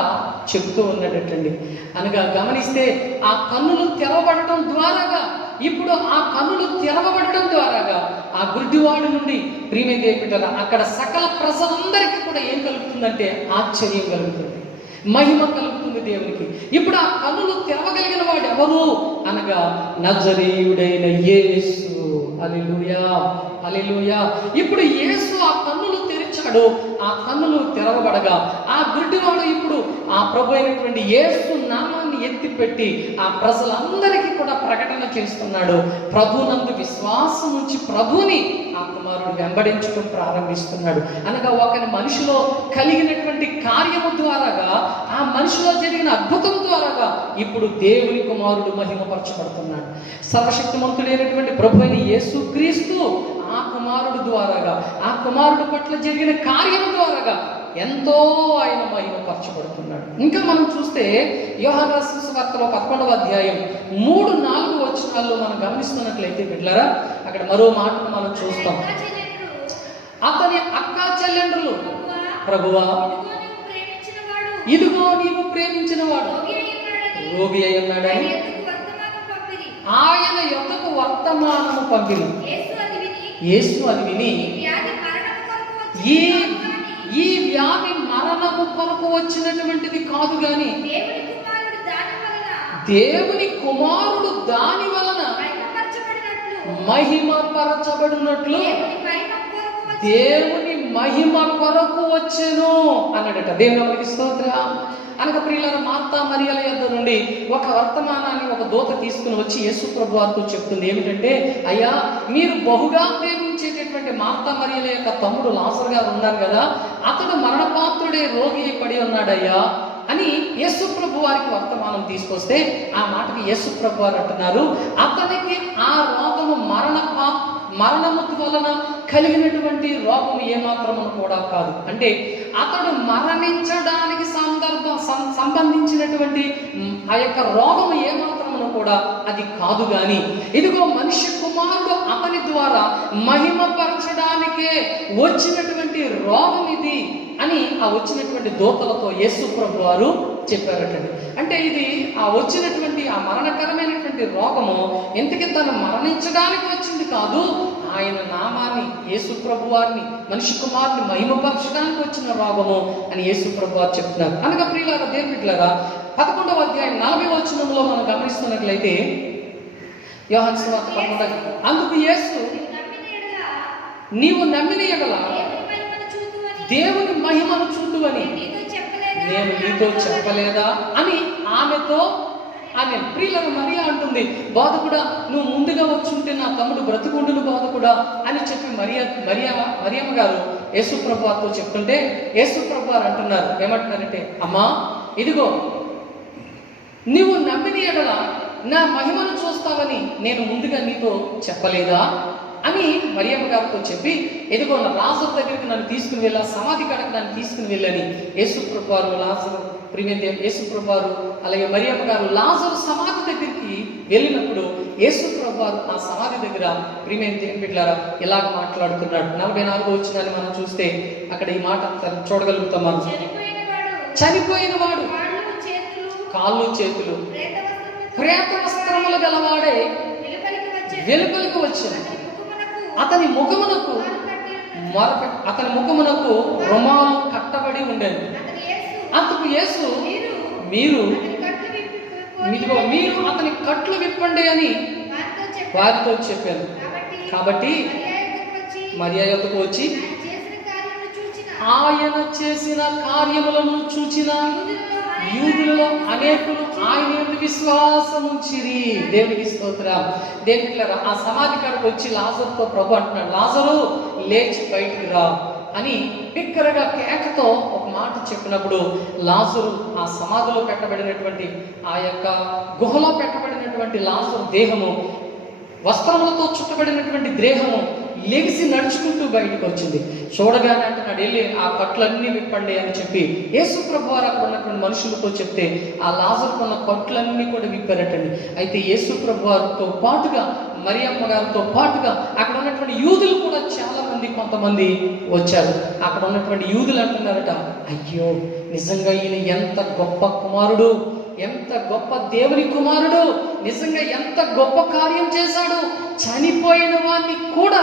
చెప్తూ ఉన్నాడటండి. అనగా గమనిస్తే ఆ కన్నులు తెరవబడటం ద్వారాగా, ఇప్పుడు ఆ కన్నులు తెరవబడటం ద్వారాగా ఆ గుడ్డివాడు నుండి ప్రియమైన దేవుని అక్కడ సకల ప్రజలందరికీ కూడా ఏం కలుగుతుందంటే ఆశ్చర్యం కలుగుతుంది, మహిమ కలుగుతుంది దేవునికి. ఇప్పుడు ఆ కన్నులు తెరవగలిగిన వాడు ఎవరు అనగా నజరేయుడైన యేసు. హల్లెలూయా, హల్లెలూయా. ఇప్పుడు యేసు ఆ కన్నులు తెరిచాడు, ఆ కన్నులు తెరవబడగా ఆ గుడ్డివాడు ఇప్పుడు ఆ ప్రభు అయినటువంటి యేసు నామాన్ని ఎత్తిపెట్టి ఆ ప్రజలందరికీ కూడా ప్రకటన చేస్తున్నాడు. ప్రభునందు విశ్వాసం ఉంచి ప్రభుని ఆ కుమారుడు వెంబడించడం ప్రారంభిస్తున్నాడు. అనగా ఒకరి మనిషిలో కలిగినటువంటి కార్యము ద్వారాగా, ఆ మనిషిలో జరిగిన అద్భుతం ద్వారాగా ఇప్పుడు దేవుని కుమారుడు మహిమపరచబడుతున్నాడు. సర్వశక్తిమంతుడైనటువంటి ప్రభు అయిన యేసు క్రీస్తు ఆ కుమారుడు ద్వారాగా, ఆ కుమారుడు పట్ల జరిగిన కార్యము ద్వారాగా ఎంతో ఆయన మహిమపరచబడుతున్నాడు. ఇంకా మనం చూస్తే యోహాను రాసిన సువార్తలో 11వ అధ్యాయం 3-4 వచనాల్లో మనం గమనిస్తున్నట్లయితే బిడ్డలారా, అక్కడ మరో మాటను మనం చూస్తాం. అతని అక్క చెల్లెండ్రులు, ప్రభువా ఇదిగో నీవు ప్రేమించిన వాడు రోగి అయి ఉన్నాడని ఆయన యొద్దకు వర్తమానము పంపిను. యేసు అది విని, ఈ వ్యాధి మరణము కొరకు వచ్చినటువంటిది కాదు గాని దేవుని కుమారుడు దాని వలన మహిమపరచబడినట్లు దేవుని మహిమ కొరకు వచ్చెను అన్నాడట. దేవునికి స్తోత్రం. అనగా ప్రియులారా, మార్తా మరియల యొద్ద నుండి ఒక వర్తమానాన్ని ఒక దూత తీసుకుని వచ్చి యేసు ప్రభు వారితో చెప్తుంది. ఏమిటంటే, అయ్యా మీరు బహుగా ప్రేమించేటటువంటి మార్తా మరియల యొక్క తమ్ముడు లాజరు గారు ఉన్నారు కదా, అతడు మరణపాత్రుడే రోగి పడి ఉన్నాడయ్యా అని యేసు ప్రభు వారికి వర్తమానం తీసుకొస్తే, ఆ మాటకి యేసు ప్రభు వారు అంటున్నారు, అతనికి ఆ రోగము మరణము వలన కలిగినటువంటి రోగము ఏమాత్రమును కూడా కాదు. అంటే అతడు మరణించడానికి సంబంధించినటువంటి ఆ యొక్క రోగము ఏమాత్రమును కూడా అది కాదు గాని, ఇదిగో మనిషి కుమారుడు అతని ద్వారా మహిమపరచడానికే వచ్చినటువంటి రోగం ఇది అని ఆ వచ్చినటువంటి దూతలతో యేసు ప్రభు వారు చెప్పారటండి. అంటే ఇది ఆ వచ్చినటువంటి ఆ మరణకరమైనటువంటి రోగము ఇంతకీ తను మరణించడానికి వచ్చింది కాదు, ఆయన నామాన్ని యేసు ప్రభు వారిని మనిషి కుమారుని మహిమపరచడానికి వచ్చిన రోగము అని యేసు ప్రభు వారు చెప్తున్నారు. అనగా ప్రియులారా, దేవుని బిడ్డలారా, 11వ అధ్యాయం 40వ వచనంలో మనం గమనిస్తున్నట్లయితే యోహాను సువార్త 11 అందుకు యేసు, నీవు నమ్మిన యెడల దేవుని మహిమను చూతువని నేను నీతో చెప్పలేదా అని ఆమెతో ఆమె ప్రియులను మరియా అంటుంది. బోధకుడా, నువ్వు ముందుగా వచ్చుంటే నా తమ్ముడు బ్రతుకుండును బోధకుడా అని చెప్పి మరియమ్మ గారు యేసు ప్రభు వారితో చెప్తుంటే, యేసు ప్రభు వారు అంటున్నారు, ఏమంటున్నారంటే, అమ్మా ఇదిగో నీవు నమ్మిన యెడల నా మహిమను చూస్తావని నేను ముందుగా నీతో చెప్పలేదా అని మరియమ్మ గారితో చెప్పి, ఎదుగో నా లాజరు దగ్గరికి నన్ను తీసుకుని వెళ్ళా, సమాధి కాడకు నన్ను తీసుకుని వెళ్ళని యేసు ప్రభు వారు లాజరు యేసు ప్రభు వారు అలాగే మరియమ్మ గారు లాజరు సమాధి దగ్గరికి వెళ్ళినప్పుడు యేసు ప్రభు వారు ఆ సమాధి దగ్గర ప్రియమైన దేవుని బిడ్డలారా ఇలాగ మాట్లాడుతున్నాడు. 44వ వచనాన్ని మనం చూస్తే అక్కడ ఈ మాట చూడగలుగుతాం మనం. చనిపోయిన వాడు కాళ్ళు చేతులు ప్రేత వస్త్రములు గలవాడే వెలుపలికి వచ్చాను. అతని ముఖమునకు రుమాలు కట్టబడి ఉండేది. అందుకు యేసు, మీరు ఇదిగో మీరు అతని కట్లు విప్పండి అని వారితో చెప్పాను. కాబట్టి మరియా యొద్దకు వచ్చి ఆయన చేసిన కార్యములను చూచిన యూదులలో అనేకులు ఆయన యందు విశ్వాసం ఉంచిరి. దేవునికి స్తోత్రం. దేవునికి ఆ సమాధి కాడికి వచ్చి లాజరుతో ప్రభు అంటున్నాడు, లాజరు లేచి బయటికి రా అని బిగ్గరగా కేకతో ఒక మాట చెప్పినప్పుడు లాజరు ఆ సమాధిలో పెట్టబడినటువంటి ఆ యొక్క గుహలో పెట్టబడినటువంటి లాజరు దేహము, వస్త్రములతో చుట్టబడినటువంటి దేహము లెగిసి నడుచుకుంటూ బయటకు వచ్చింది. చూడగానే అంటున్నాడు, వెళ్ళి ఆ కట్లన్నీ విప్పండి అని చెప్పి యేసు ప్రభు వారు అక్కడ ఉన్నటువంటి మనుషులతో చెప్తే ఆ లాజరుకు ఉన్న కట్లన్నీ కూడా విప్పారటండి. అయితే యేసు ప్రభు వారితో పాటుగా మరియమ్మ గారితో పాటుగా అక్కడ ఉన్నటువంటి యూదులు కూడా చాలా మంది కొంతమంది వచ్చారు. అక్కడ ఉన్నటువంటి యూదులు అంటున్నారట, అయ్యో నిజంగా ఈయన ఎంత గొప్ప కుమారుడు, ఎంత గొప్ప దేవుని కుమారుడు, నిజంగా ఎంత గొప్ప కార్యం చేశాడు, చనిపోయిన వారిని కూడా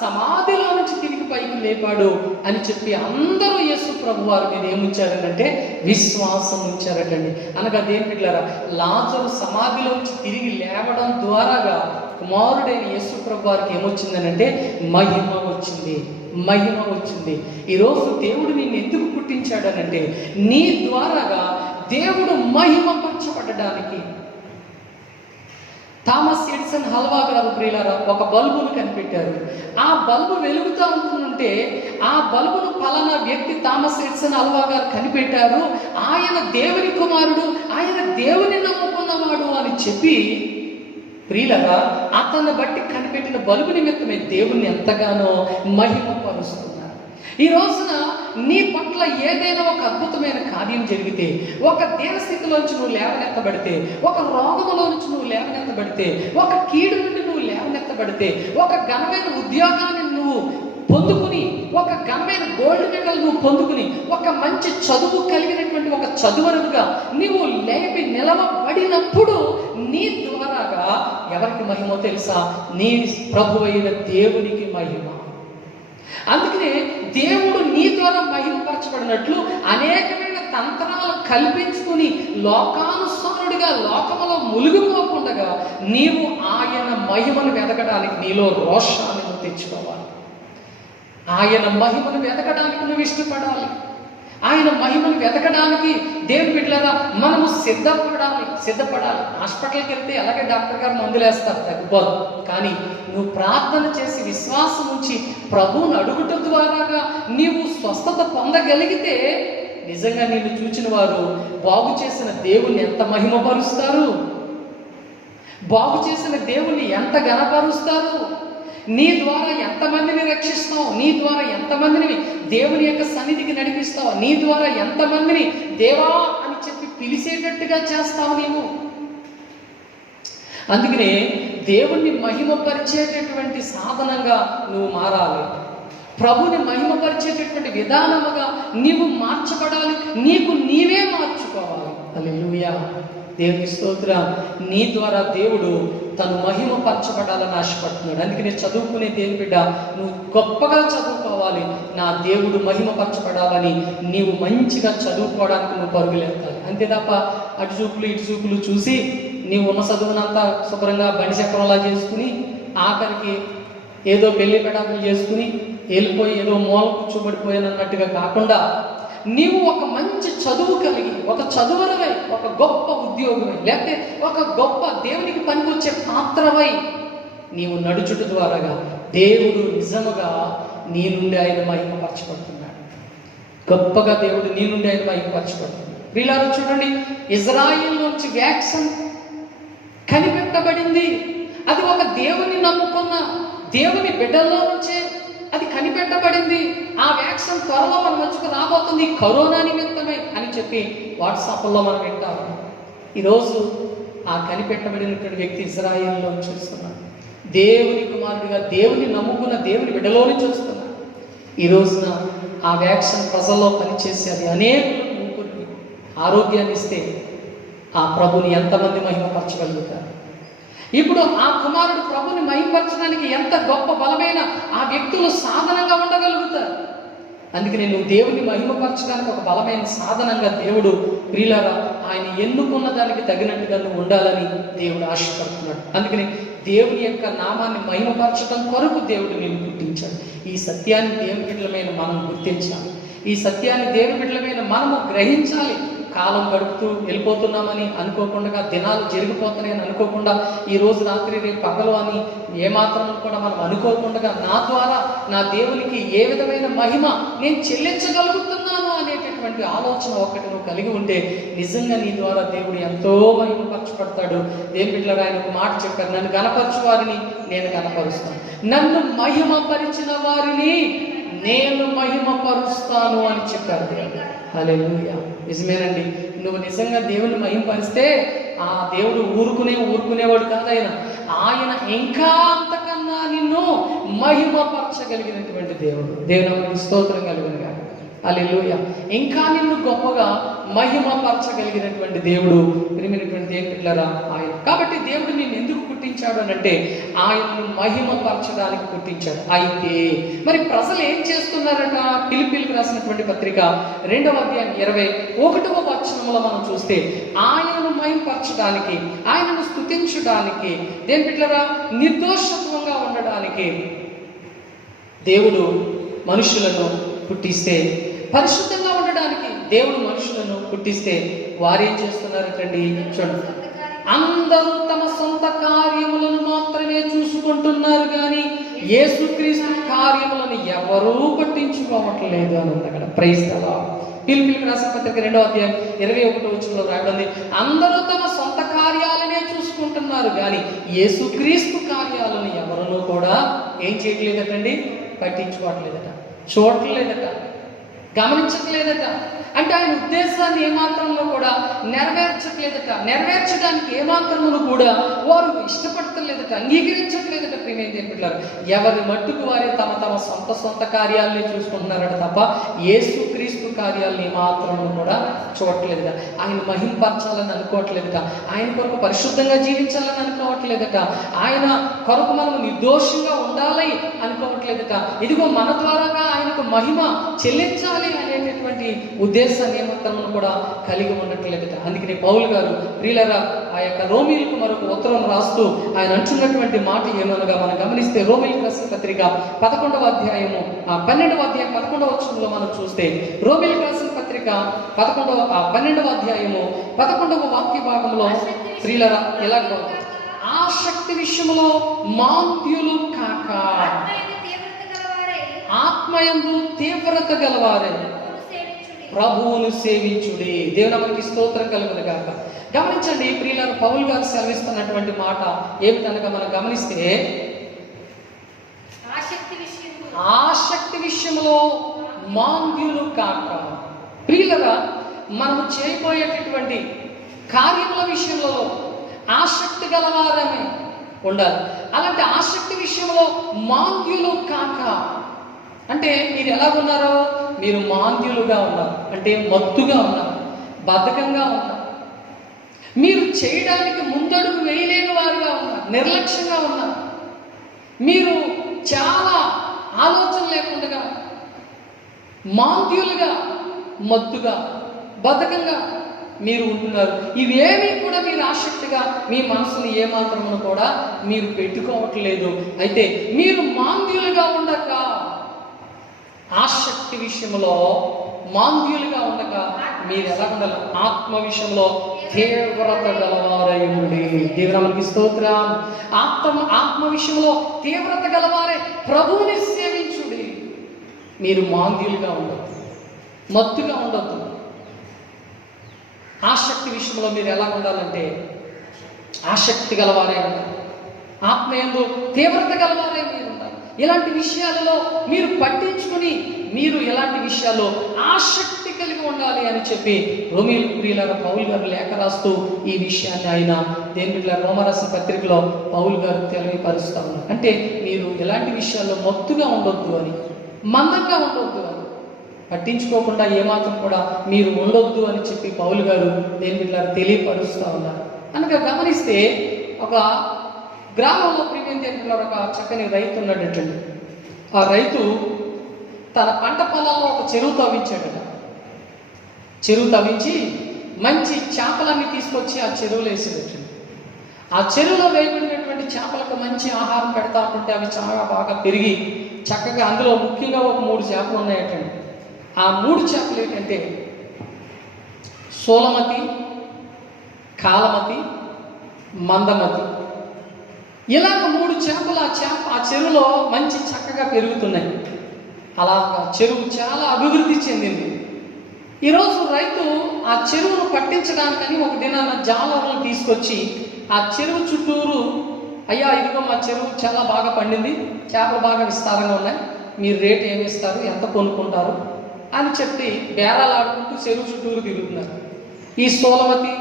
సమాధిలో నుంచి తిరిగి పైకి లేపాడు అని చెప్పి అందరూ యేసు ప్రభు వారి మీద ఏముంచారనంటే విశ్వాసం ఉంచారటండి. అనగా దేని బిడ్డలారా, లాజరు సమాధిలోంచి తిరిగి లేవడం ద్వారాగా కుమారుడైన యేసు ప్రభు వారికి ఏమొచ్చిందనంటే మహిమ వచ్చింది, మహిమ వచ్చింది. ఈరోజు దేవుడు నిన్ను ఎందుకు పుట్టించాడనంటే నీ ద్వారాగా దేవుడు మహిమ పరచబడడానికి. థామస్ ఎడిసన్ హల్వా గారు ప్రియులారా ఒక బల్బును కనిపెట్టారు. ఆ బల్బు వెలుగుతూ ఉంటుంటే ఆ బల్బును పలానా వ్యక్తి థామస్ ఎడిసన్ హల్వా గారు కనిపెట్టారు, ఆయన దేవుని కుమారుడు, ఆయన దేవుని నమ్ముకున్నవాడు అని చెప్పి ప్రియులారా అతన్ని బట్టి కనిపెట్టిన బల్బు నిమిత్తమే దేవుణ్ణి ఎంతగానో మహిమపరుస్తున్నారు. ఈ రోజున నీ పట్ల ఏదైనా ఒక అద్భుతమైన కార్యం జరిగితే, ఒక దీనస్థితిలోంచి నువ్వు లేవనెత్తబడితే, ఒక రోగములో నుంచి నువ్వు లేవనెత్తబడితే, ఒక కీడు నుండి నువ్వు లేవనెత్తబడితే, ఒక ఘనమైన ఉద్యోగాన్ని నువ్వు పొందుకుని, ఒక ఘనమైన గోల్డ్ మెడల్ నువ్వు పొందుకుని, ఒక మంచి చదువు కలిగినటువంటి ఒక చదువరుగా నువ్వు లేపి నిలవబడినప్పుడు నీ ద్వారాగా ఎవరికి మహిమో తెలుసా? నీ ప్రభు అయిన దేవునికి మహిమ. అందుకనే దేవుడు నీ ద్వారా మహిమపరచబడినట్లు అనేకమైన తంత్రాలు కల్పించుకుని లోకానుసారుడిగా లోకములో మునిగిపోకుండా నీవు ఆయన మహిమను వెతకడానికి నీలో రోషాన్ని నువ్వు తెచ్చుకోవాలి. ఆయన మహిమను వెతకడానికి నువ్వు ఇష్టపడాలి. ఆయన మహిమను వెతకడానికి దేవుని బిడ్డలారా మనము సిద్ధపడాలి. హాస్పిటల్కి వెళ్తే అలాగే డాక్టర్ గారు మందులు వేస్తారు, తగ్గిపోదు. కానీ నువ్వు ప్రార్థన చేసి విశ్వాసం ఉంచి ప్రభువును అడుగుట ద్వారాగా నీవు స్వస్థత పొందగలిగితే నిజంగా నిన్ను చూచిన వారు బాగు చేసిన దేవుణ్ణి ఎంత మహిమపరుస్తారు, బాగు చేసిన దేవుణ్ణి ఎంత ఘనపరుస్తారు. నీ ద్వారా ఎంతమందిని రక్షిస్తావు, నీ ద్వారా ఎంతమందిని దేవుని యొక్క సన్నిధికి నడిపిస్తావు, నీ ద్వారా ఎంతమందిని దేవా అని చెప్పి పిలిచేటట్టుగా చేస్తావు నీవు. అందుకనే దేవుణ్ణి మహిమపరిచేటటువంటి సాధనంగా నువ్వు మారాలి. ప్రభుని మహిమపరిచేటటువంటి విధానముగా నీవు మార్చబడాలి. నీకు నీవే మార్చుకోవాలి. హల్లెలూయా. దేవుని స్తోత్రం. నీ ద్వారా దేవుడు తను మహిమపరచబడాలని ఆశపడుతున్నాడు. అందుకని చదువుకునే దేవుని బిడ్డ నువ్వు గొప్పగా చదువుకోవాలి, నా దేవుడు మహిమపరచబడాలని నీవు మంచిగా చదువుకోవడానికి నువ్వు పరుగులేస్తావు. అంతే తప్ప అటు చూపులు ఇటు చూపులు చూసి నీవు ఉన్న చదువునంతా శుభ్రంగా బండి చక్రంలా చేసుకుని ఆఖరికి ఏదో పెళ్లి పెడాకులు చేసుకుని వెళ్ళిపోయి ఏదో మూల కూర్చోబడిపోయానన్నట్టుగా కాకుండా నీవు ఒక మంచి చదువు కలిగి, ఒక చదువరవై, ఒక గొప్ప ఉద్యోగమై, లేకపోతే ఒక గొప్ప దేవునికి పనికొచ్చే పాత్రవై నీవు నడుచుట ద్వారాగా దేవుడు నిజముగా నీ నుండి ఆయన మహిమపరచబడుతున్నాడు. గొప్పగా దేవుడు నీ నుండి ఆయన మహిమపరచబడుతున్నాడు. ప్రియులారా చూడండి, ఇజ్రాయిల్ నుంచి వ్యాక్సిన్ కనిపెట్టబడింది. అది ఒక దేవుని నమ్ముకున్న దేవుని బిడ్డల్లో నుంచే అది కనిపెట్టబడింది. ఆ వ్యాక్సిన్ త్వరలో మన మధ్యకు రాబోతుంది, కరోనా నిమిత్తమై అని చెప్పి వాట్సాప్లో మనం వింటాము. ఈరోజు ఆ కనిపెట్టబడినటువంటి వ్యక్తి ఇజ్రాయిల్లో చూస్తున్నాడు. దేవుని కుమారుడిగా దేవుని నమ్ముకున్న దేవుని బిడ్డలో నుంచి వస్తున్నాడు. ఈ రోజున ఆ వ్యాక్సిన్ ప్రజల్లో పనిచేసి అది అనేకులకు ముగ్గురికి ఆరోగ్యాన్ని ఇస్తే ఆ ప్రభుని ఎంతమంది మహిమపరచగలుగుతారు? ఇప్పుడు ఆ కుమారుడు ప్రభుని మహిమపరచడానికి ఎంత గొప్ప బలమైన ఆ వ్యక్తులు సాధనంగా ఉండగలుగుతారు. అందుకని నువ్వు దేవుని మహిమపరచడానికి ఒక బలమైన సాధనంగా దేవుడు ప్రియులారా ఆయన ఎన్నుకున్న దానికి తగినట్టుగా నువ్వు ఉండాలని దేవుడు ఆశపడుతున్నాడు. అందుకని దేవుని యొక్క నామాన్ని మహిమపరచడం కొరకు దేవుడు నిన్ను పుట్టించాడు. ఈ సత్యాన్ని దేవుని బిడ్డలమైన మనం గుర్తించాలి. ఈ సత్యాన్ని దేవుని బిడ్డలమైన మనము గ్రహించాలి. కాలం గడుపుతూ వెళ్ళిపోతున్నామని అనుకోకుండా, దినాలు జరిగిపోతున్నాయని అనుకోకుండా, ఈ రోజు రాత్రి రేపు పగలు అని ఏమాత్రం కూడా మనం అనుకోకుండా, నా ద్వారా నా దేవునికి ఏ విధమైన మహిమ నేను చెల్లించగలుగుతున్నాను అనేటటువంటి ఆలోచన ఒకటి నువ్వు కలిగి ఉంటే నిజంగా నీ ద్వారా దేవుడు ఎంతో మహిమపరచబడతాడు. దేవుని బిడ్డలారా ఆయన ఒక మాట చెప్పారు, నన్ను గణపరచు వారిని నేను గణపరుస్తాను, నన్ను మహిమపరిచిన వారిని నేను మహిమపరుస్తాను అని చెప్పారు దేవుడు. హల్లెలూయా. నిజమేనండి. నువ్వు నిజంగా దేవుని మహిమపరిస్తే ఆ దేవుడు ఊరుకునేవాడు కాదు. ఆయన ఇంకా అంతకన్నా నిన్ను మహిమపరచగలిగినటువంటి దేవుడు. దేవుని స్తోత్రం కలుగునుగా. హల్లెలూయా. ఇంకా నిన్ను గొప్పగా మహిమపరచగలిగినటువంటి దేవుడు. ప్రియమైనటువంటి దేవుని బిడ్డలారా ఆయన. కాబట్టి దేవుడు నిన్ను ఎందుకు పుట్టించాడు అని అంటే ఆయనను మహిమపరచడానికి పుట్టించాడు. అయితే మరి ప్రజలు ఏం చేస్తున్నారట? ఫిలిప్పీయులకు రాసినటువంటి పత్రిక 2వ అధ్యాయం 21వ వచనంలో మనం చూస్తే ఆయనను మహిమపరచడానికి, ఆయనను స్తుతించడానికి, దేవుని బిడ్డలారా నిర్దోషత్వంగా ఉండడానికి దేవుడు మనుషులను పుట్టిస్తే, పరిశుద్ధంగా ఉండడానికి దేవుడు మనుషులను పుట్టిస్తే వారేం చేస్తున్నారటండి? చూడండి, అందరూ తమ సొంత కార్యములను మాత్రమే చూసుకుంటున్నారు కానీ యేసుక్రీస్తు కార్యములను ఎవరూ పట్టించుకోవట్లేదు అని ఉంది అక్కడ. Praise the lord. ఫిలిప్పీయులకు రాసిన పత్రిక 2వ అధ్యాయం 21వ వచనంలో రాయబడింది, అందరూ తమ సొంత కార్యాలనే చూసుకుంటున్నారు కానీ యేసుక్రీస్తు కార్యాలను ఎవరూ కూడా ఏం చేయట్లేదటండి? పట్టించుకోవట్లేదట, చూడట్లేదట, గమనించట్లేదట. అంటే ఆయన ఉద్దేశాన్ని ఏమాత్రంలో కూడా నెరవేర్చట్లేదట. నెరవేర్చడానికి ఏమాత్రమును కూడా వారు ఇష్టపడతలేదట, అంగీకరించట్లేదట. ప్రియమైన దేవుని బిడ్డలారా, ఎవరి మట్టుకు వారే తమ తమ సొంత కార్యాలని చూసుకుంటున్నారట తప్ప యేసుక్రీస్తు కార్యాలను ఏమాత్రము కూడా చూడట్లేదట. ఆయన మహింపరచాలని అనుకోవట్లేదట. ఆయన కొరకు పరిశుద్ధంగా జీవించాలని అనుకోవట్లేదట. ఆయన కొరకు మనం నిర్దోషంగా ఉండాలి అనుకోవట్లేదట. ఇదిగో మన ద్వారాగా ఆయనకు మహిమ చెల్లించాలి అనేటటువంటి ఉద్దేశాన్ని ఏమాత్రము కూడా కలిగి ఉండట్లేదట. అందుకని పౌలు గారు ప్రియులారా ఆ యొక్క రోమీయులకు మరొక ఉత్తరం రాస్తూ ఆయన అంటున్నటువంటి మాట ఏమనగా మనం గమనిస్తే రోమీయులకు రాసిన పత్రిక 11వ అధ్యాయము 12వ అధ్యాయం 11వ వచనంలో మనం చూస్తే రోమీయులకు రాసిన పత్రిక 12వ అధ్యాయము 11వ వాక్య భాగంలో ప్రియులారా ఎలా ఆసక్తి విషయంలో మాంద్యులు కాక ఆత్మయందు తీవ్రత గలవారే ప్రభువును సేవించుడి. దేవుని మనకి స్తోత్రం కలుగును గాక. గమనించండి ప్రియులారా, పౌలు గారు సెలవిస్తున్నటువంటి మాట ఏమిటనగా మనం గమనిస్తే ఆసక్తి విషయంలో మాంద్యులు కాక. ప్రియులారా, మనము చేయబోయేటటువంటి కార్యముల విషయంలో ఆసక్తి గలవారమే ఉండాలి. అలాంటి ఆసక్తి విషయంలో మాంద్యులు కాక అంటే మీరు ఎలా ఉన్నారో, మీరు మాంద్యులుగా ఉన్నారు అంటే మత్తుగా ఉన్నారు, బద్ధకంగా ఉన్నారు, మీరు చేయడానికి ముందడుగు వేయలేని వారుగా ఉన్నారు, నిర్లక్ష్యంగా ఉన్నారు, మీరు చాలా ఆలోచన లేకుండా మాంద్యులుగా, మత్తుగా, బద్ధకంగా మీరు ఉంటున్నారు. ఇవేమీ కూడా మీరు ఆసక్తిగా మీ మనసుని ఏమాత్రమును కూడా మీరు పెట్టుకోవట్లేదు. అయితే మీరు మాంద్యులుగా ఉండక, ఆసక్తి విషయంలో మాంద్యులుగా ఉండక మీరు ఎలా ఉండాలి? ఆత్మ విషయంలో తీవ్రత గలవారయుడి. దేవునికి స్తోత్రం. ఆత్మ విషయంలో తీవ్రత గలవారే ప్రభువుని సేవించుడి. మీరు మాంద్యులుగా ఉండొద్దు, మత్తుగా ఉండొద్దు. ఆసక్తి విషయంలో మీరు ఎలా ఉండాలంటే ఆసక్తి గలవారే ఉండాలి, ఆత్మయందు తీవ్రత గలవారే మీరు ఉండాలి. ఇలాంటి విషయాలలో మీరు పట్టించుకుని మీరు ఎలాంటి విషయాల్లో ఆసక్తి కలిగి ఉండాలి అని చెప్పి రోమీయులకు ప్రియులారా పౌలు గారు లేఖ రాస్తూ ఈ విషయాన్ని ఆయన దేవుని బిడ్డలారా రోమరాసిన పత్రికలో పౌలు గారు తెలియపరుస్తూ ఉన్నారు. అంటే మీరు ఎలాంటి విషయాల్లో మత్తుగా ఉండొద్దు అని, మందంగా ఉండొద్దు అని, పట్టించుకోకుండా ఏమాత్రం కూడా మీరు ఉండొద్దు అని చెప్పి పౌలు గారు దేవుని బిడ్డలారా తెలియపరుస్తూ ఉన్నారు. అనగా గమనిస్తే ఒక గ్రామంలో ప్రియమైన దేవుని బిడ్డలారా ఒక చక్కని రైతు ఉన్నాడటండి. ఆ రైతు తన పంట పొలాల్లో ఒక చెరువు తవ్వించాడట. చెరువు తవ్వించి మంచి చేపలన్నీ తీసుకొచ్చి ఆ చెరువులో వేసేటట్టు. ఆ చెరువులో వేయబడినటువంటి చేపలకు మంచి ఆహారం పెడతా ఉంటుంటే అవి చాలా బాగా పెరిగి చక్కగా అందులో ముఖ్యంగా ఒక 3 చేపలు ఉన్నాయటండి. ఆ 3 చేపలు ఏంటంటే సోలమతి, కాలమతి, మందమతి. ఇలాగ 3 చేపలు ఆ చెరువులో మంచి చక్కగా పెరుగుతున్నాయి. అలాగా చెరువు చాలా అభివృద్ధి చెందింది. ఈరోజు రైతు ఆ చెరువును పట్టించడానికని ఒక దినాన జాలర్లు తీసుకొచ్చి ఆ చెరువు చుట్టూరు, అయ్యా ఇదిగో మా చెరువు చాలా బాగా పండింది, చేపలు బాగా విస్తారంగా ఉన్నాయి, మీరు రేటు ఏమి ఇస్తారు, ఎంత కొనుక్కుంటారు అని చెప్పి బేరాలు ఆడుకుంటూ చెరువు చుట్టూరు తిరుగుతున్నారు. ఈ సోలమతి,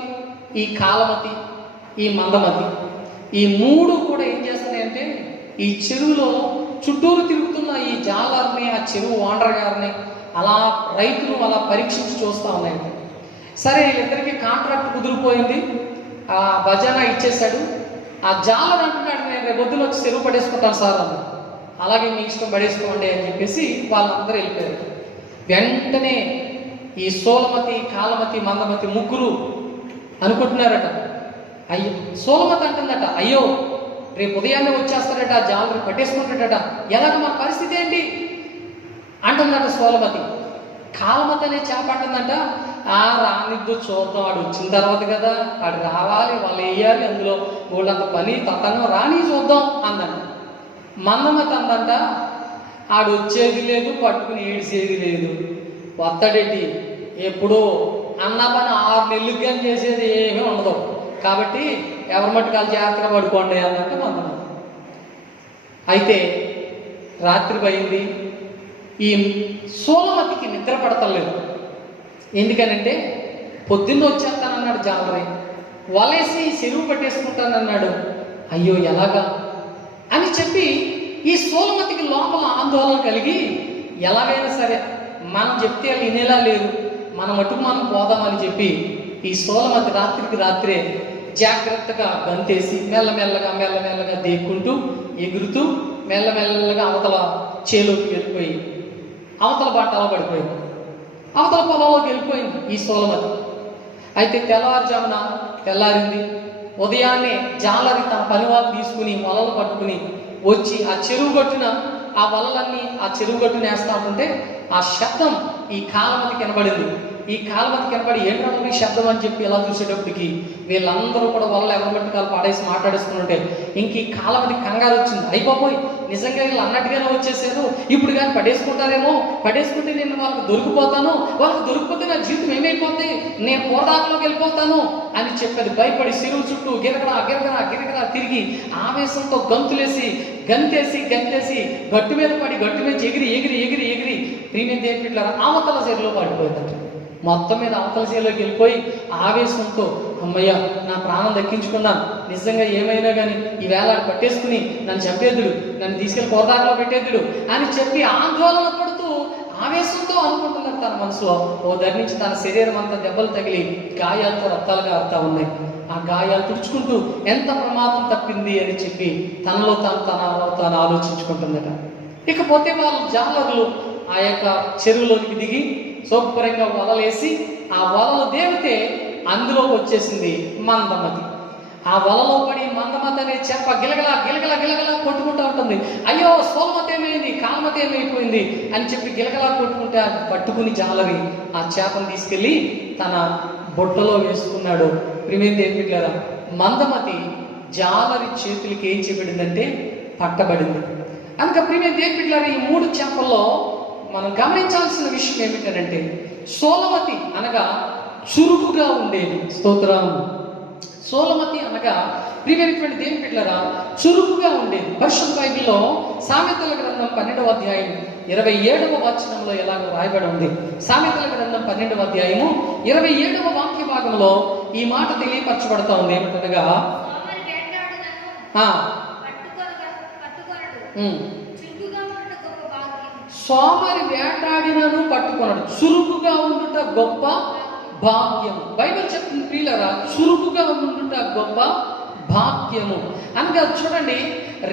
ఈ కాలమతి, ఈ మందమతి, ఈ 3 కూడా ఏం చేస్తున్నాయంటే ఈ చెరువులో చుట్టూరు తిరుగుతున్న ఈ జాలర్ని, ఆ చెరువు ఓనర్ గారిని, అలా రైతులు అలా పరీక్షించి చూస్తూ ఉన్నాయండి. సరే వీళ్ళిద్దరికి కాంట్రాక్ట్ కుదిరిపోయింది, ఆ భజన ఇచ్చేశాడు. ఆ జాలర్ అంటున్నాడు, నేను రేపు పొద్దున వచ్చి చెరువు పడేసుకుంటాను సార్ అన్న. అలాగే మీ ఇష్టం పడేసుకోండి అని చెప్పేసి వాళ్ళందరూ వెళ్ళిపోయారు. వెంటనే ఈ సోలమతి, కాలమతి, మందమతి 3 అనుకుంటున్నారట. అయ్యో, సోలమతి అంటుందట, అయ్యో రేపు ఉదయాన్నే వచ్చేస్తారట, జాలరు పట్టేసుకుంటాడట, ఎలాగ మన పరిస్థితి ఏంటి అంటుందట సోలమతి. కాలమతి అనే చేప అంటుందంట, రానిద్దు చూద్దాం, వాడు వచ్చిన తర్వాత కదా, వాడు రావాలి, వాళ్ళు వేయాలి, అందులో వాళ్ళంత పని తతంగం రాని చూద్దాం అందంట. మందమతి అందంట, ఆడు వచ్చేది లేదు, పట్టుకుని ఏడిసేది లేదు, వత్తడేటి ఎప్పుడో అన్న పని 6 నెలలకు కానీ చేసేది ఏమీ ఉండదు, కాబట్టి ఎవరి మట్టుకాలు జాగ్రత్తగా పడుకోండి అన్నట్టు మందమతి. అయితే రాత్రి పోయింది. ఈ సోలమతికి నిద్ర పడతలేదు. ఎందుకనంటే పొద్దున్న వచ్చేస్తానన్నాడు జాలరి, వలేసి చెరువు పట్టేసుకుంటానన్నాడు. అయ్యో ఎలాగా అని చెప్పి ఈ సోలమతికి లోపల ఆందోళన కలిగి, ఎలాగైనా సరే మనం చెప్తే వినేలా లేదు, మన మటుకు మనం పోదామని చెప్పి ఈ సోలమతి రాత్రికి రాత్రే జాగ్రత్తగా గంతేసి మెల్లమెల్లగా దేక్కుంటూ ఎగురుతూ మెల్లమెల్లగా అవతల చేలోకి వెళ్ళిపోయి అవతల బాటలో పడిపోయింది, అవతల పొలంలోకి వెళ్ళిపోయింది ఈ సోలమతి. అయితే తెల్లవారుజామున తెల్లారింది. ఉదయాన్నే జాలరి తన పనివాళ్ళు తీసుకుని వలలు పట్టుకుని వచ్చి ఆ చెరువు గట్టున ఆ వలలన్నీ ఆ చెరువు గట్టున వేస్తా ఉంటే ఆ శబ్దం ఈ కాలమతి కనబడింది. ఈ కాలమతి కనబడి ఏంటంటే ఈ శబ్దం అని చెప్పి ఎలా చూసేటప్పటికి వీళ్ళందరూ కూడా వలలు ఎవరబట్టుకాలు పాడేసి మాట్లాడేసుకుంటుంటే ఇంక ఈ కాలమతి కంగారు వచ్చింది. అయిపోయి నిజంగా వీళ్ళు అన్నట్టుగానే వచ్చేసారు, ఇప్పుడు కానీ పడేసుకుంటారేమో, పడేసుకుంటే నేను వాళ్ళకి దొరికిపోతాను, వాళ్ళకి దొరికిపోతే నా జీవితం ఏమైపోతుంది, నేను పోరాటంలోకి వెళ్ళిపోతాను అని చెప్పేది. భయపడి చెరువు చుట్టూ గిరగరా తిరిగి ఆవేశంతో గంతేసి గట్టు మీద పడి గట్టు మీద ఎగిరి ప్రీమియం దేపిట్ల అవతల చెరువులో పడిపోయిందంట. మొత్తం మీద అవతల చేలోకి వెళ్ళిపోయి ఆవేశంతో, అమ్మయ్య నా ప్రాణం దక్కించుకున్నాను, నిజంగా ఏమైనా కానీ ఈవేళ పట్టేసుకుని నన్ను చంపేదుడు, నన్ను తీసుకెళ్ళి కోరదాకలో పెట్టేదుడు అని చెప్పి ఆందోళన పడుతూ ఆవేశంతో అనుకుంటున్నారు తన మనసులో. ఓ దగ్గర నుంచి తన శరీరం అంతా దెబ్బలు తగిలి గాయాలతో రక్తాలుగా అవుతా ఉన్నాయి. ఆ గాయాలు తుడుచుకుంటూ ఎంత ప్రమాదం తప్పింది అని చెప్పి తనలో తాను ఆలోచించుకుంటుందట. ఇకపోతే వాళ్ళు జాలర్లు ఆ యొక్క చెరువులోకి దిగి శుభ్రంగా వలలేసి ఆ వలలు దేవితే అందులోకి వచ్చేసింది మందమతి. ఆ వలలో పడి మందమతి అనే చేప గిలగలా కొట్టుకుంటూ ఉంటుంది. అయ్యో సోలమతి ఏమైంది, కాలమతి ఏమైపోయింది అని చెప్పి గిలగలా కొట్టుకుంటే పట్టుకుని జాలరి ఆ చేపను తీసుకెళ్ళి తన బొట్టలో వేసుకున్నాడు. ప్రిమేంది ఏం పెట్టారా, మందమతి జాలరి చేతులకి ఏం చేయబడిందంటే పట్టబడింది. అందుకే ప్రిమేంది ఏం పెట్టారు, ఈ 3 చేపల్లో మనం గమనించాల్సిన విషయం ఏమిటంటే సోలమతి అనగా చురుకుగా ఉండేది. స్తోత్రం. సోలమతి అనగా ప్రియమైనటువంటి దేవుని బిడ్డలారా చురుకుగా ఉండేది. పరిశుద్ధ బైబిల్లో సామెతల గ్రంథం 12వ అధ్యాయం 27వ వచనంలో ఎలాగో రాయబడి ఉంది. సామెతల గ్రంథం 12వ అధ్యాయము 27వ వాక్య భాగంలో ఈ మాట తెలియపరచబడతా ఉంది. ఏమిటనగా సోమరి వేటాడినను పట్టుకొనడు, చురుకుగా ఉండుట గొప్ప భాగ్యం. బైబిల్ చెప్తుంది ప్రియులారా, చురుకుగా ఉండుట గొప్ప భాగ్యము అనగా చూడండి,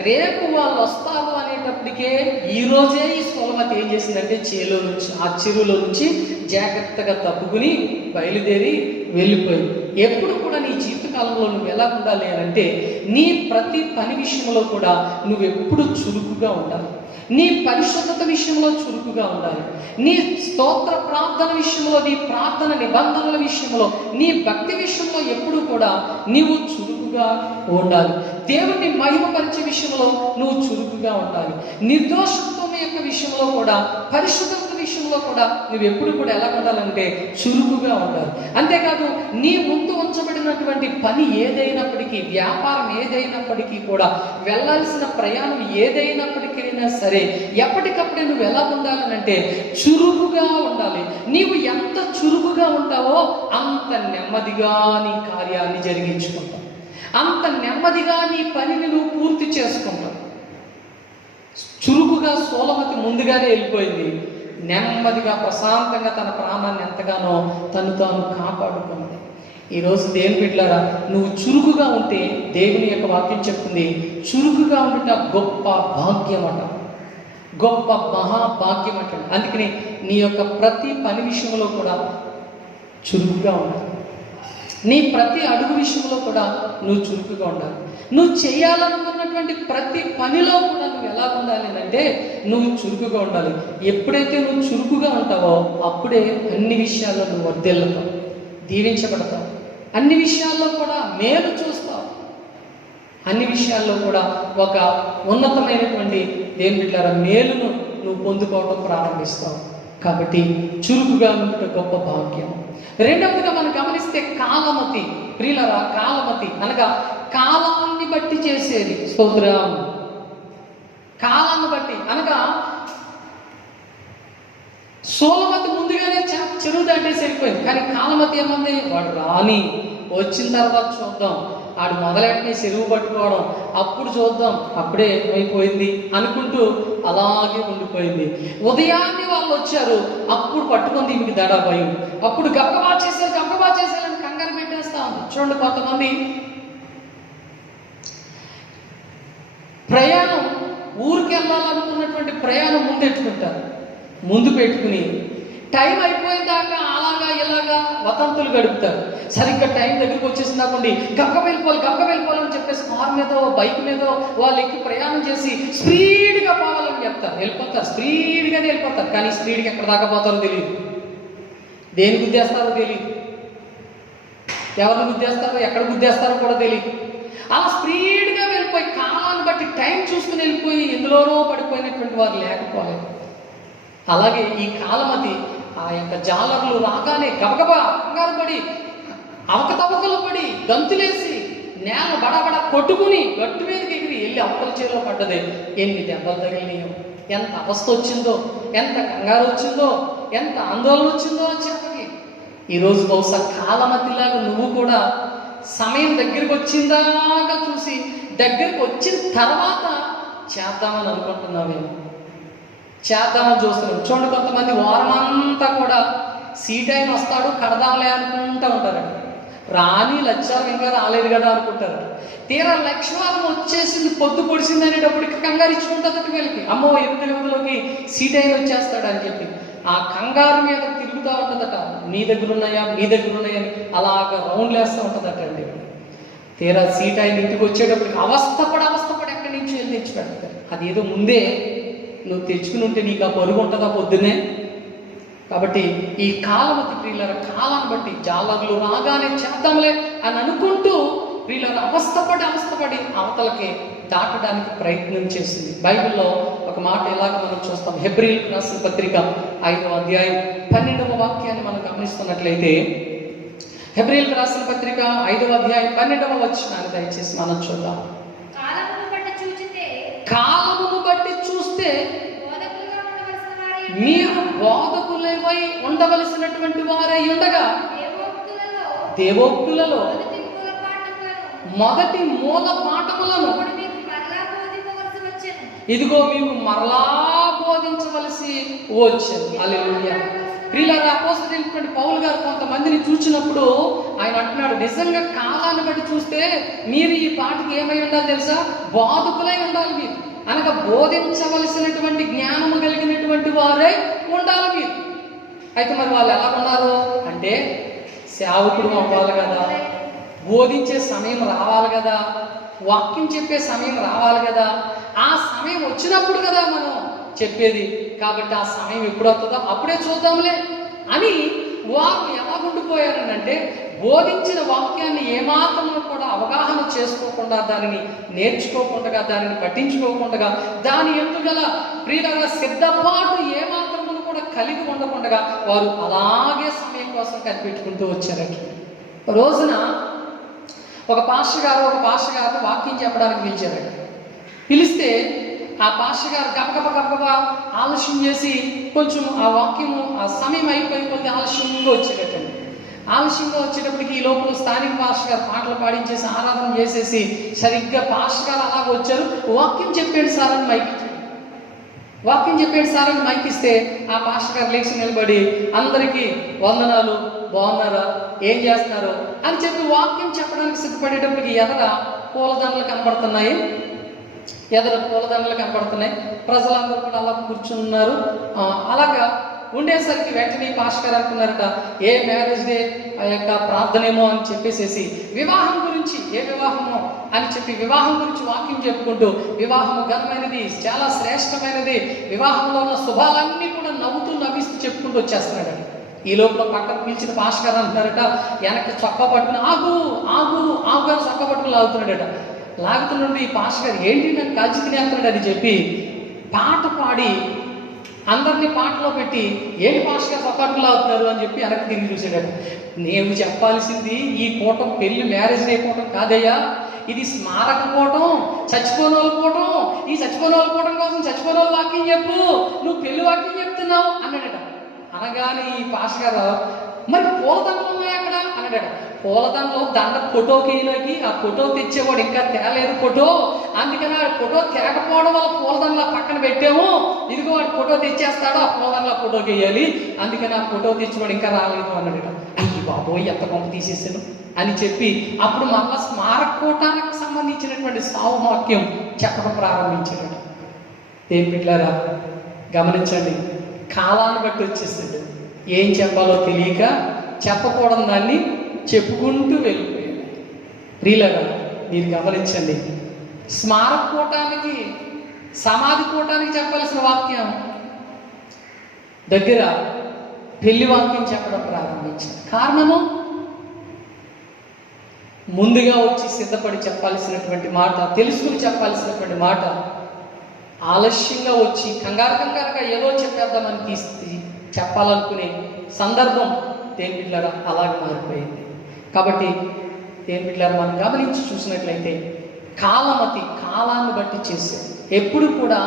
రేపు వాళ్ళు వస్తారు అనేటప్పటికే ఈరోజే ఈ సోలమతి ఏం చేసిందంటే చేలో నుంచి, ఆ చెరువులో నుంచి జాగ్రత్తగా తప్పుకుని బయలుదేరి వెళ్ళిపోయింది. ఎప్పుడు కూడా నీ జీవితకాలంలో నువ్వు ఎలా ఉండాలి అని అంటే, నీ ప్రతి పని విషయంలో కూడా నువ్వెప్పుడు చురుకుగా ఉండాలి. నీ పరిశుద్ధత విషయంలో చురుకుగా ఉండాలి. నీ స్తోత్ర ప్రార్థన విషయంలో, నీ ప్రార్థన నిబంధనల విషయంలో, నీ భక్తి విషయంలో ఎప్పుడు కూడా నీవు చురుకుగా ఉండాలి. దేవుని మహిమపరిచే విషయంలో నువ్వు చురుకుగా ఉండాలి. నిర్దోషత్వం యొక్క విషయంలో కూడా, పరిశుద్ధత విషయంలో కూడా నువ్వు ఎప్పుడు కూడా ఎలా ఉండాలంటే చురుకుగా ఉండాలి. అంతేకాదు, నీ ముందు ఉంచబడినటువంటి పని ఏదైనప్పటికీ, వ్యాపారం ఏదైనప్పటికీ కూడా, వెళ్ళాల్సిన ప్రయాణం ఏదైనప్పటికీ సరే, ఎప్పటికప్పుడే నువ్వు ఎలా ఉండాలనంటే చురుకుగా ఉండాలి. నీవు ఎంత చురుకుగా ఉంటావో అంత నెమ్మదిగా నీ కార్యాన్ని జరిగించుకుంటావు, అంత నెమ్మదిగా నీ పనిని నువ్వు పూర్తి చేసుకుంటావు. చురుకుగా సోలమతి ముందుగానే వెళ్ళిపోయింది. నెమ్మదిగా ప్రశాంతంగా తన ప్రాణాన్ని ఎంతగానో తను తాను కాపాడుకున్నది. ఈరోజు దేవుని బిడ్డలారా, నువ్వు చురుకుగా ఉంటే దేవుని యొక్క వాక్యం చెప్తుంది, చురుకుగా ఉండుట గొప్ప భాగ్యం అట, గొప్ప మహాభాగ్యం అంట. అందుకని నీ యొక్క ప్రతి పని విషయంలో కూడా చురుకుగా ఉండాలి. నీ ప్రతి అడుగు విషయంలో కూడా నువ్వు చురుకుగా ఉండాలి. నువ్వు చేయాలనుకున్నటువంటి ప్రతి పనిలో కూడా నువ్వు ఎలా ఉండాలి అంటే నువ్వు చురుకుగా ఉండాలి. ఎప్పుడైతే నువ్వు చురుకుగా ఉంటావో అప్పుడే అన్ని విషయాల్లో నువ్వు వర్ధిల్లుతావు, దీవించబడతావు. అన్ని విషయాల్లో కూడా మేలు చూస్తావు. అన్ని విషయాల్లో కూడా ఒక ఉన్నతమైనటువంటి దేవుని బిడ్డలారా మేలును నువ్వు పొందుకోవడం ప్రారంభిస్తావు. కాబట్టి చురుకుగా ఉండటం గొప్ప భాగ్యం. రెండవదిగా మనం గమనిస్తే కాలమతి. ప్రియులారా, కాలమతి అనగా కాలాన్ని బట్టి చేసేది. స్తోత్రం. కాలాన్ని బట్టి అనగా సోలమతి ముందుగానే చెరువు దాటేసి వెళ్ళిపోయింది. కానీ కాలమతి ఏమంది, వాడు రాని, వచ్చిన తర్వాత చూద్దాం, ఆడు మొదలెట్టిన చెరువు పట్టుకోవడం, అప్పుడు చూద్దాం, అప్పుడే ఏమైపోయింది అనుకుంటూ అలాగే ఉండిపోయింది. ఉదయాన్నే వాళ్ళు వచ్చారు, అప్పుడు పట్టుకుంది ఈమెకి దడా భయం. అప్పుడు గబ్బగా చేసేయాలని కంగారు పెట్టేస్తా ఉంది. చూడండి, కొంతమంది ప్రయాణం, ఊరికి వెళ్ళాలనుకున్నటువంటి ప్రయాణం ముందెట్టుకుంటారు. ముందు పెట్టుకుని టైం అయిపోయిన దాకా అలాగా ఇలాగా వతంతులు గడుపుతారు. సరిగ్గా టైం దగ్గరికి వచ్చేసిందాకండి గక్క వెళ్ళిపోవాలని చెప్పేసి కారు మీదో బైక్ మీదో వాళ్ళు ఎక్కి ప్రయాణం చేసి స్పీడ్గా పోవాలని చెప్తారు. వెళ్ళిపోతారు, స్పీడ్గానే వెళ్ళిపోతారు. కానీ స్పీడ్గా ఎక్కడ దాకా పోతారో తెలియదు, దేని గుద్దేస్తారో తెలియదు, ఎవరిని గుద్దేస్తారో ఎక్కడ గుద్దేస్తారో కూడా తెలియదు. అలా స్పీడ్గా వెళ్ళిపోయి కాలాన్ని బట్టి టైం చూసుకుని వెళ్ళిపోయి ఎందులోనో పడిపోయినటువంటి వారు లేకపోలేదు. అలాగే ఈ కాలమతి ఆ యొక్క జాలర్లు రాగానే గబగబా కంగారు పడి, అవకతవకలు పడి, గంతులేసి, నేల బడబడ కొట్టుకుని గట్టు మీదకి ఎగిరి వెళ్ళి అవతల చేలో పడ్డదే. ఎన్ని దెబ్బలు తగిలినాయో, ఎంత అవస్థ వచ్చిందో, ఎంత కంగారు వచ్చిందో, ఎంత ఆందోళన వచ్చిందో చెప్పకి. ఈరోజు బహుశా కాలమతిలాగా నువ్వు కూడా సమయం దగ్గరికి వచ్చిందాకా చూసి దగ్గరికి వచ్చిన తర్వాత చేద్దామని అనుకుంటున్నావేమో, చేద్దామని చూస్తున్నాం. చూడండి, కొంతమంది వారం అంతా కూడా సీట్ అయిన వస్తాడు కడదాంలే అనుకుంటూ ఉంటారండి. రాని లక్ష్యాలు ఇంకా రాలేదు కదా అనుకుంటారు. తీరా లక్ష్యాలు వచ్చేసింది, పొద్దు పొడిసింది అనేటప్పటికి కంగారు ఇచ్చుకుంటుందట వీళ్ళకి. అమ్మో, 8 సీట్ అయిన వచ్చేస్తాడు అని చెప్పి ఆ కంగారు మీద తిరుగుతూ ఉంటుందట. మీ దగ్గర ఉన్నాయా అని అలాగా రౌండ్లు వేస్తూ ఉంటుందట అండి. తీరా సీట్ అయిన ఇంటికి వచ్చేటప్పటికి అవస్థపడి ఎక్కడి నుంచి వెళ్ళి తెచ్చి పెడతారు. అదేదో ముందే నువ్వు తెచ్చుకుని ఉంటే నీకు ఆ పరుగు ఉంటుందా పొద్దునే. కాబట్టి ఈ కాలమతి ప్రియుల కాలాన్ని బట్టి జాలర్లు రాగానే చేద్దాంలే అని అనుకుంటూ ప్రియుల అవస్థపడి అవతలకి దాటడానికి ప్రయత్నం చేసింది. బైబిల్లో ఒక మాట ఎలాగ మనం చూస్తాం. హెబ్రీయులకు రాసిన పత్రిక 5వ అధ్యాయం 12వ వాక్యాన్ని మనం గమనిస్తున్నట్లయితే, హెబ్రీయులకు రాసిన పత్రిక 5వ అధ్యాయం 12వ వచనాన్ని దయచేసి మనం చూద్దాం. కాలమును బట్టి చూస్తే మీరు బోధకులై ఉండవలసినటువంటి వారై ఉండగా దేవోక్తులలో మొదటి మూల పాఠములను ఇదిగో మీకు మరలా బోధించవలసి వచ్చేది. హల్లెలూయా. ప్రియులారా, అపోస్తలుడైనటువంటి పౌలు గారు కొంతమందిని చూసినప్పుడు ఆయన అంటున్నాడు, నిజంగా కాలాన్ని బట్టి చూస్తే మీరు ఈ పాటికి ఏమై ఉండాలి తెలుసా? బాధకులై ఉండాలి మీరు. అనగా బోధించవలసినటువంటి జ్ఞానము కలిగినటువంటి వారే ఉండాలి మీరు. అయితే మరి వాళ్ళు ఎలా ఉన్నారు అంటే, సేవకుడు అవ్వాలి కదా, బోధించే సమయం రావాలి కదా, వాక్యం చెప్పే సమయం రావాలి కదా, ఆ సమయం వచ్చినప్పుడు కదా మనం చెప్పేది. కాబట్టి ఆ సమయం ఎప్పుడు వస్తుందో అప్పుడే చూద్దాంలే అని వారు ఎలా ఉండిపోయారనంటే, బోధించిన వాక్యాన్ని ఏమాత్రం కూడా అవగాహన చేసుకోకుండా, దానిని నేర్చుకోకుండా, దానిని పట్టించుకోకుండా, దాని ఎందుగల ప్రియుల సిద్ధపాటు ఏమాత్రం కూడా కలిగి ఉండకుండా వారు అలాగే సమయం కోసం కనిపెట్టుకుంటూ వచ్చారు. రోజున ఒక పాస్టర్ గారు వాక్యం చెప్పడానికి పిలిచారు. పిలిస్తే ఆ పాస్టర్ గారు గబగబా ఆలస్యం చేసి కొంచెం ఆ వాక్యము ఆ సమయం అయిపోయి కొద్ది ఆలస్యంగా వచ్చేటట్టండి. ఆలస్యంగా వచ్చేటప్పటికి ఈ లోపల స్థానిక పాస్టర్ గారు పాటలు పాడించేసి ఆరాధన చేసేసి సరిగ్గా పాస్టర్ గారు అలాగ వచ్చారు. వాక్యం చెప్పేది సార్ అని మైక్ ఇచ్చాడు. వాక్యం చెప్పేది సార్ అని మైక్ ఇస్తే ఆ పాస్టర్ గారు లేచి నిలబడి అందరికీ వందనాలు, బాగున్నారా, ఏం చేస్తున్నారు అని చెప్పి వాక్యం చెప్పడానికి సిద్ధపడేటప్పటికి ఎదర పూలదండలు కనపడుతున్నాయి. ప్రజలందరూ కూడా అలా కూర్చున్నారు. అలాగా ఉండేసరికి వెంటనే పాస్టర్ గారు అనుకున్నారట, ఏ మ్యారేజ్ డే ఆ యొక్క ప్రార్థనేమో అని చెప్పేసేసి వివాహం గురించి, ఏ వివాహమో అని చెప్పి వివాహం గురించి వాక్యం చెప్పుకుంటూ, వివాహము ఘనమైనది, చాలా శ్రేష్టమైనది, వివాహంలో ఉన్న శుభాలన్నీ కూడా నవ్విస్తూ చెప్పుకుంటూ వచ్చేస్తున్నాడు. ఈ లోపల పక్కన పిలిచిన పాస్టర్ గారు అంటున్నారట, వెనక్కి చొక్కా పట్టుకుని ఆగు గారు చొక్కా పట్టుకుని లాగుతున్నాడట. లాగుతుండే ఈ పాస్టర్ గారు ఏంటి నన్ను కాల్చి తినేస్తున్నాడు అని చెప్పి పాట పాడి అందరినీ పాటలో పెట్టి, ఏంటి పాస్టర్ గారు చొక్కా పట్టుకుని లాగుతున్నారు అని చెప్పి వెనక్కి తిరిగి చూసాడట. నేను చెప్పాల్సింది ఈ కూటం పెళ్లి మ్యారేజ్ డే కూటం కాదయ్యా, ఇది స్మారక కూటం, చచ్చిపోయిన వాళ్ళ కూటం. ఈ చచ్చిపోయిన వాళ్ళ కూటం కోసం చచ్చిపోయిన వాళ్ళ వాక్యం చెప్పు, నువ్వు పెళ్లి వాక్యం చెప్తున్నావు అన్నాడట. అనగానే ఈ పాస్టర్ గారు, మరి పూలదండలు ఉన్నాయి అక్కడ అన్నాడట. పూలదండలో దండ ఫోటోకి ఆ ఫోటో తెచ్చేవాడు ఇంకా తేలేదు ఫోటో, అందుకని ఆ ఫోటో తేకపోవడం వల్ల పూలదండల పక్కన పెట్టాము, ఇదిగో వాడు ఫోటో తెచ్చేస్తాడు, ఆ పూలదండల ఫోటోకి వేయాలి, అందుకని ఆ ఫోటో తెచ్చేవాడు ఇంకా రాలేదు అన్నాడట. అయ్యి బాబోయ్, ఎంత కొంత తీసేసాను అని చెప్పి అప్పుడు మళ్ళా స్మారక కూటానికి సంబంధించినటువంటి సావు వాక్యం చెప్పడం ప్రారంభించాడు. దేని బిడ్డలారా గమనించండి, కాలాన్ని బట్టి వచ్చేసాడు. ఏం చెప్పాలో తెలియక చెప్పకూడదు దాన్ని చెప్పుకుంటూ వెళ్ళిపోయాడు. ప్రియులారా మీరు గమనించండి, స్మారక కూటానికి, సమాధి కూటానికి చెప్పాల్సిన వాక్యం దగ్గర పెళ్లి వాక్యం చెప్పడం ప్రారంభించాడు. కారణము, ముందుగా వచ్చి సిద్ధపడి చెప్పాల్సినటువంటి మాట, తెలుసుకుని చెప్పాల్సినటువంటి మాట ఆలస్యంగా వచ్చి కంగారుగా ఏదో చెప్పేద్దామని తీసి చెప్పాలనుకునే సందర్భం దేని బిడ్డలారా అలాగే మారిపోయింది. కాబట్టి దేని బిడ్డలారా మనం గమనించి చూసినట్లయితే కాలాన్ని బట్టి చేసే, ఎప్పుడు కూడా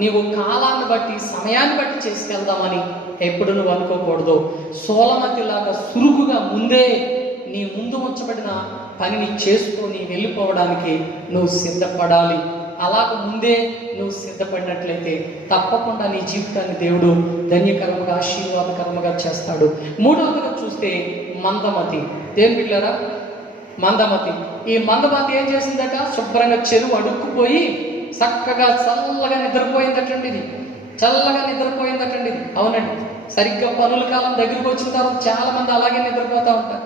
నీవు కాలాన్ని బట్టి సమయాన్ని బట్టి చేసుకెళ్దామని ఎప్పుడు నువ్వు అనుకోకూడదు. సోలమతిలాగా సురుగుగా ముందే నీ ముందు ఉంచబడిన పనిని చేసుకొని వెళ్ళిపోవడానికి నువ్వు సిద్ధపడాలి. అలాగ ముందే నువ్వు సిద్ధపడినట్లయితే తప్పకుండా నీ జీవితాన్ని దేవుడు ధన్యకరంగా, ఆశీర్వాదకరంగా చేస్తాడు. మూడవదిగా చూస్తే మందమతి. దేని బిడ్డలారా మందమతి. ఈ మందమతి ఏం చేసిందట, శుభ్రంగా చెరువు అడుక్కుపోయి చక్కగా చల్లగా నిద్రపోయిందటండి. చల్లగా నిద్రపోయిందటండి. అవునండి, సరిగ్గా పనుల కాలం దగ్గరికి వచ్చిన తర్వాత చాలా మంది అలాగే నిద్రపోతూ ఉంటారు.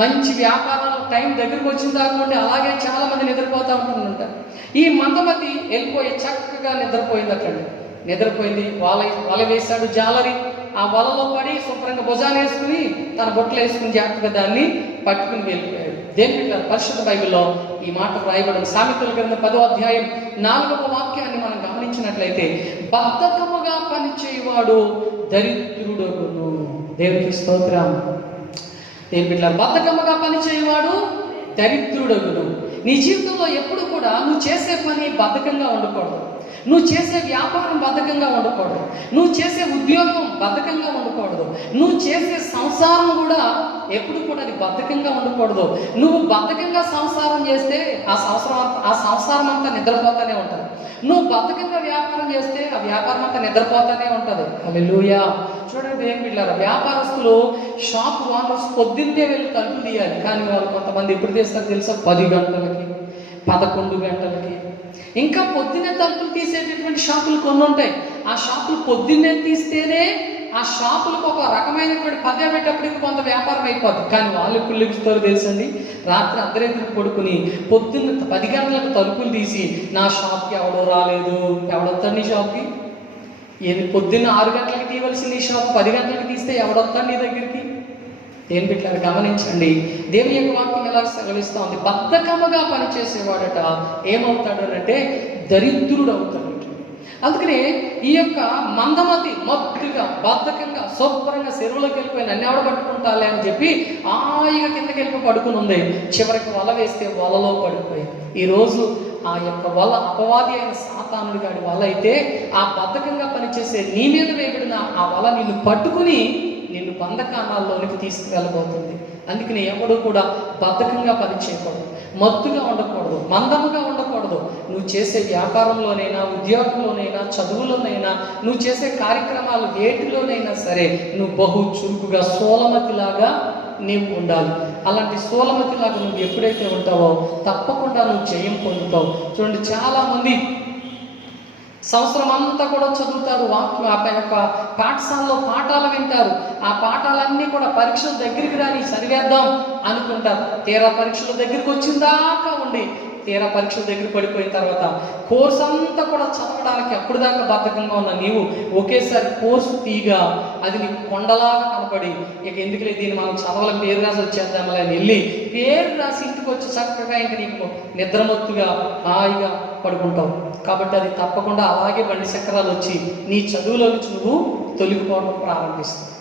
మంచి వ్యాపారాలు టైం దగ్గరికి వచ్చిన దాకా అలాగే చాలా మంది నిద్రపోతూ ఉంటుంటారు. ఈ మందమతి వెళ్ళిపోయి చక్కగా నిద్రపోయిందటండి. నిద్రపోయింది. వల వేశాడు జాలరి, ఆ వలలో పడి శుభ్రంగా భుజాన్ని వేసుకుని తన బొట్టలు వేసుకుని జాగ్రత్తగా దాన్ని పట్టుకుని వెళ్ళిపోయాడు. దేని పరిశుద్ధ బైబిల్లో ఈ మాట రాయబడింది. సామెతల గ్రంథం 10వ అధ్యాయం 4వ వాక్యాన్ని మనం గమనించినట్లయితే, బద్ధకముగా పనిచేయవాడు దరిద్రుడగును. దేవునికి స్తోత్రం. దేని బిడ్డ, బద్ధకముగా పనిచేయవాడు దరిద్రుడగును. నీ జీవితంలో ఎప్పుడు కూడా నువ్వు చేసే పని బద్ధకంగా ఉండకూడదు. నువ్వు చేసే వ్యాపారం బద్ధకంగా ఉండకూడదు, నువ్వు చేసే ఉద్యోగం బద్ధకంగా ఉండకూడదు, నువ్వు చేసే సంసారం కూడా ఎప్పుడు కూడా అది బద్ధకంగా ఉండకూడదు. నువ్వు బద్ధకంగా సంసారం చేస్తే ఆ సంసారం అంతా నిద్రపోతానే ఉంటుంది. నువ్వు బద్ధకంగా వ్యాపారం చేస్తే ఆ వ్యాపారం అంతా నిద్రపోతానే ఉంటుంది. హల్లెలూయా. చూడండి ఏం పిల్లరా, వ్యాపారస్తులు షాప్ ఓనర్స్ పొద్దున్నే వెళ్ళి తలుపులు తీయాలి, కానీ వాళ్ళు కొంతమంది ఎప్పుడు తీస్తారు తెలుసా? 10 గంటలకి, 11 గంటలకి. ఇంకా పొద్దున్నే తలుపులు తీసేటటువంటి షాపులు కొన్ని ఉంటాయి. ఆ షాపులు పొద్దున్నే తీస్తేనే ఆ షాపులకు ఒక రకమైనటువంటి పదేటప్పటికి కొంత వ్యాపారం అయిపోద్ది. కానీ వాళ్ళు ఎప్పుడు లెగుస్తారు తెలుసండి? రాత్రి అర్ధరాత్రి పడుకుని పొద్దున్న 10 గంటలకు తలుపులు తీసి, నా షాప్కి ఎవడో రాలేదు, ఎవడొస్తాడు నీ షాప్కి? పొద్దున్న 6 గంటలకి తీయవలసిన నీ షాప్ 10 గంటలకి తీస్తే ఎవడొస్తాడు నీ దగ్గరికి? ఏం పెట్టారు గమనించండి. దేవుని యొక్క వాక్యం ఎలా సెలవిస్తూ ఉంది? బద్ధకముగా పనిచేసేవాడట ఏమవుతాడు అంటే దరిద్రుడు అవుతాడు. అందుకనే ఈ యొక్క మందమతి మత్తుగా బద్ధకంగా శుభ్రంగా చెరువులోకి వెళ్ళిపోయి నన్ను ఎవడ పట్టుకుంటాలే అని చెప్పి హాయిగా కిందకి వెళ్ళి పడుకుని ఉంది. చివరికి వల వేస్తే వలలో పడిపోయి ఈరోజు ఆ యొక్క వల అపవాది అయిన సాతానుడి గాడి వల అయితే ఆ బద్ధకంగా పనిచేసే నీ మీద వేయబడిన ఆ వల నిన్ను పట్టుకుని నిన్ను బంధకానాల్లోనికి తీసుకువెళ్ళబోతుంది. అందుకని ఎవడు కూడా బద్ధకంగా పనిచేయకూడదు, మత్తుగా ఉండకూడదు, మందముగా ఉండకూడదు. నువ్వు చేసే వ్యాపారంలోనైనా, ఉద్యోగంలోనైనా, చదువులోనైనా, నువ్వు చేసే కార్యక్రమాలు వేటిలోనైనా సరే నువ్వు బహు చురుకుగా సోలమతిలాగా నీవు ఉండాలి. అలాంటి సోలమతిలాగా నువ్వు ఎప్పుడైతే ఉంటావో తప్పకుండా నువ్వు జయం పొందుతావు. చూడండి, చాలామంది సంవత్సరం అంతా కూడా చదువుతారు, యొక్క పాఠశాలలో పాఠాలు వింటారు. ఆ పాఠాలన్నీ కూడా పరీక్షల దగ్గరికి రాని చదివేద్దాం అనుకుంటారు. తీరా పరీక్షల దగ్గరికి వచ్చిందాకా ఉండి తీరా పరీక్షల దగ్గర పడిపోయిన తర్వాత కోర్సు అంతా కూడా చదవడానికి అప్పుడు దాకా బద్ధకంగా ఉన్న నీవు ఒకేసారి కోర్సు తీగా అది నీకు కొండలాగా కనపడి, ఇక ఎందుకులే దీన్ని మనం చదవలేం, పేరు రాసి వచ్చేద్దాంలే అని వెళ్ళి పేరు రాసి ఇంటికి వచ్చి చక్కగా ఇంక నీకు నిద్రమత్తుగా హాయిగా పడుకుంటావు. కాబట్టి అది తప్పకుండా అలాగే బండి చక్రాలు వచ్చి నీ చదువులో నుంచి నువ్వు తొలగిపోవడం ప్రారంభిస్తావు.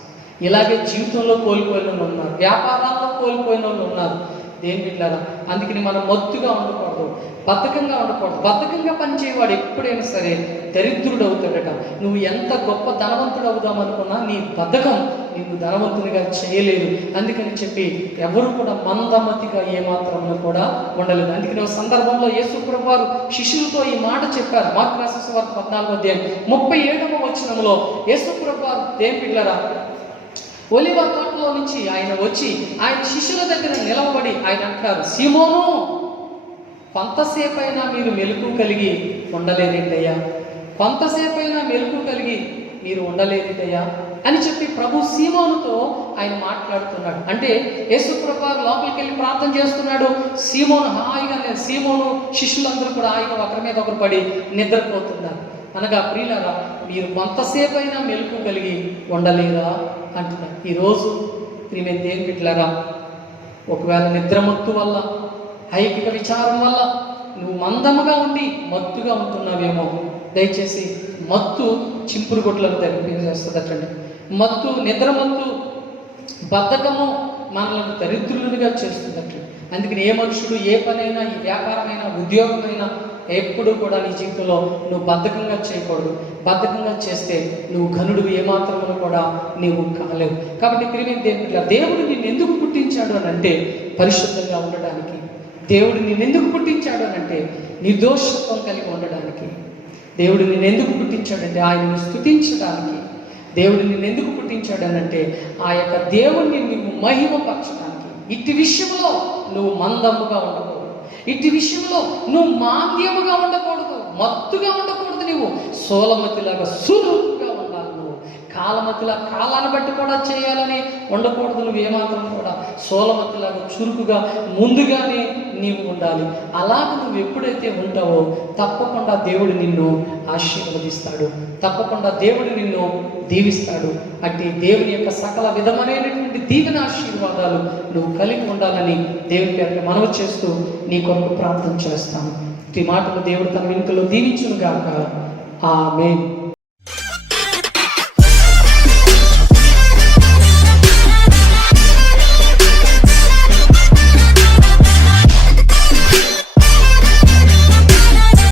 ఇలాగే జీవితంలో కోల్పోయిన వాళ్ళు ఉన్నారు, వ్యాపారాల్లో కోల్పోయిన వాళ్ళు ఉన్నారు. దేని బిడ్డలారా, అందుకని మనం మత్తుగా ఉండకూడదు, బద్ధకంగా ఉండకూడదు. బద్ధకంగా పనిచేయవాడు ఎప్పుడైనా సరే దరిద్రుడు అవుతాడట. నువ్వు ఎంత గొప్ప ధనవంతుడు అవుదామనుకున్నా నీ బద్ధకం నీకు ధనవంతునిగా చేయలేదు. అందుకని చెప్పి ఎవరు కూడా మందమతిగా ఏమాత్రంలో కూడా ఉండలేదు. అందుకని ఒక సందర్భంలో యేసు ప్రభువారు శిష్యులతో ఈ మాట చెప్పారు. మార్కు రాసిన సువార్త 14వ అధ్యాయం 37వ వచనంలో యేసు ప్రభువారు దేని బిడ్డలారా ఒలివ తోటలో నుంచి ఆయన వచ్చి ఆయన శిష్యుల దగ్గర నిలవబడి ఆయన అంటారు, సీమోను, కొంతసేపైనా మీరు మెలకు కలిగి ఉండలేనిటయ్యా, కొంతసేపైనా మెలకు కలిగి మీరు ఉండలేనిటయ్యా అని చెప్పి ప్రభు సీమోనుతో ఆయన మాట్లాడుతున్నాడు. అంటే యేసు ప్రభువారు లోపలికి వెళ్ళి ప్రార్థన చేస్తున్నాడు. సీమోను హాయిగా, సీమోను శిష్యులందరూ కూడా హాయిగా ఒకరి మీద ఒకరు పడి నిద్రపోతున్నారు. అనగా ప్రియులారా, మీరు కొంతసేపైనా మెలకు కలిగి ఉండలేరా అంటున్నారు. ఈరోజు ప్రియమైన దేవుని బిడ్డలారా, ఒకవేళ నిద్రమత్తు వల్ల, ఐకిక విచారం వల్ల నువ్వు మందముగా ఉండి మత్తుగా ఉంటున్నావేమో, దయచేసి మత్తు చింపురు కొట్లను తెరిపేస్తుందటండి. మత్తు, నిద్రమత్తు, బద్ధకము మనల్ని దరిద్రులుగా చేస్తుందట. అందుకని ఏ మనుషుడు ఏ పనైనా, ఈ వ్యాపారమైనా, ఉద్యోగమైనా ఎప్పుడు కూడా నీ జీవితంలో నువ్వు బద్ధకంగా చేయకూడదు. బద్ధకంగా చేస్తే నువ్వు ఘనుడు ఏమాత్రమును కూడా నీవు కాలేవు. కాబట్టి ప్రియమైన దేవుడు, దేవుడు నిన్ను ఎందుకు పుట్టించాడు అని అంటే పరిశుద్ధంగా ఉండడానికి. దేవుడు నిన్ను ఎందుకు పుట్టించాడు అని అంటే నిర్దోషత్వం కలిగి ఉండడానికి. దేవుడు నిన్ను ఎందుకు పుట్టించాడంటే ఆయనను స్తుతించడానికి. దేవుడు నిన్ను ఎందుకు పుట్టించాడు అని అంటే ఆ యొక్క దేవుణ్ణి నువ్వు మహిమపరచడానికి. ఇట్టి విషయంలో నువ్వు మందముగా ఉండకూడదు, ఇట్టి విషయంలో నువ్వు మాంద్యముగా ఉండకూడదు, మత్తుగా ఉండకూడదు. నువ్వు సోలమతిలాగా సులువుగా ఉండాలి. నువ్వు కాలమతిలా కాలాన్ని బట్టి కూడా చేయాలని ఉండకూడదు. నువ్వు ఏమాత్రం కూడా సోలమతిలాగా చురుకుగా ముందుగానే నీవు ఉండాలి. అలాగ నువ్వు ఎప్పుడైతే ఉంటావో తప్పకుండా దేవుడు నిన్ను ఆశీర్వదిస్తాడు, తప్పకుండా దేవుడు నిన్ను దీవిస్తాడు. అట్టి దేవుని యొక్క సకల విధమైనటువంటి దీవెన ఆశీర్వాదాలు నువ్వు కలిగి ఉండాలని దేవుని పేరుని మనవి చేస్తూ నీ కొరకు ప్రార్థన చేస్తాను. ఈ మాటలు దేవుడు తన వెనుకలో దీవించును గాక. ఆమేన్.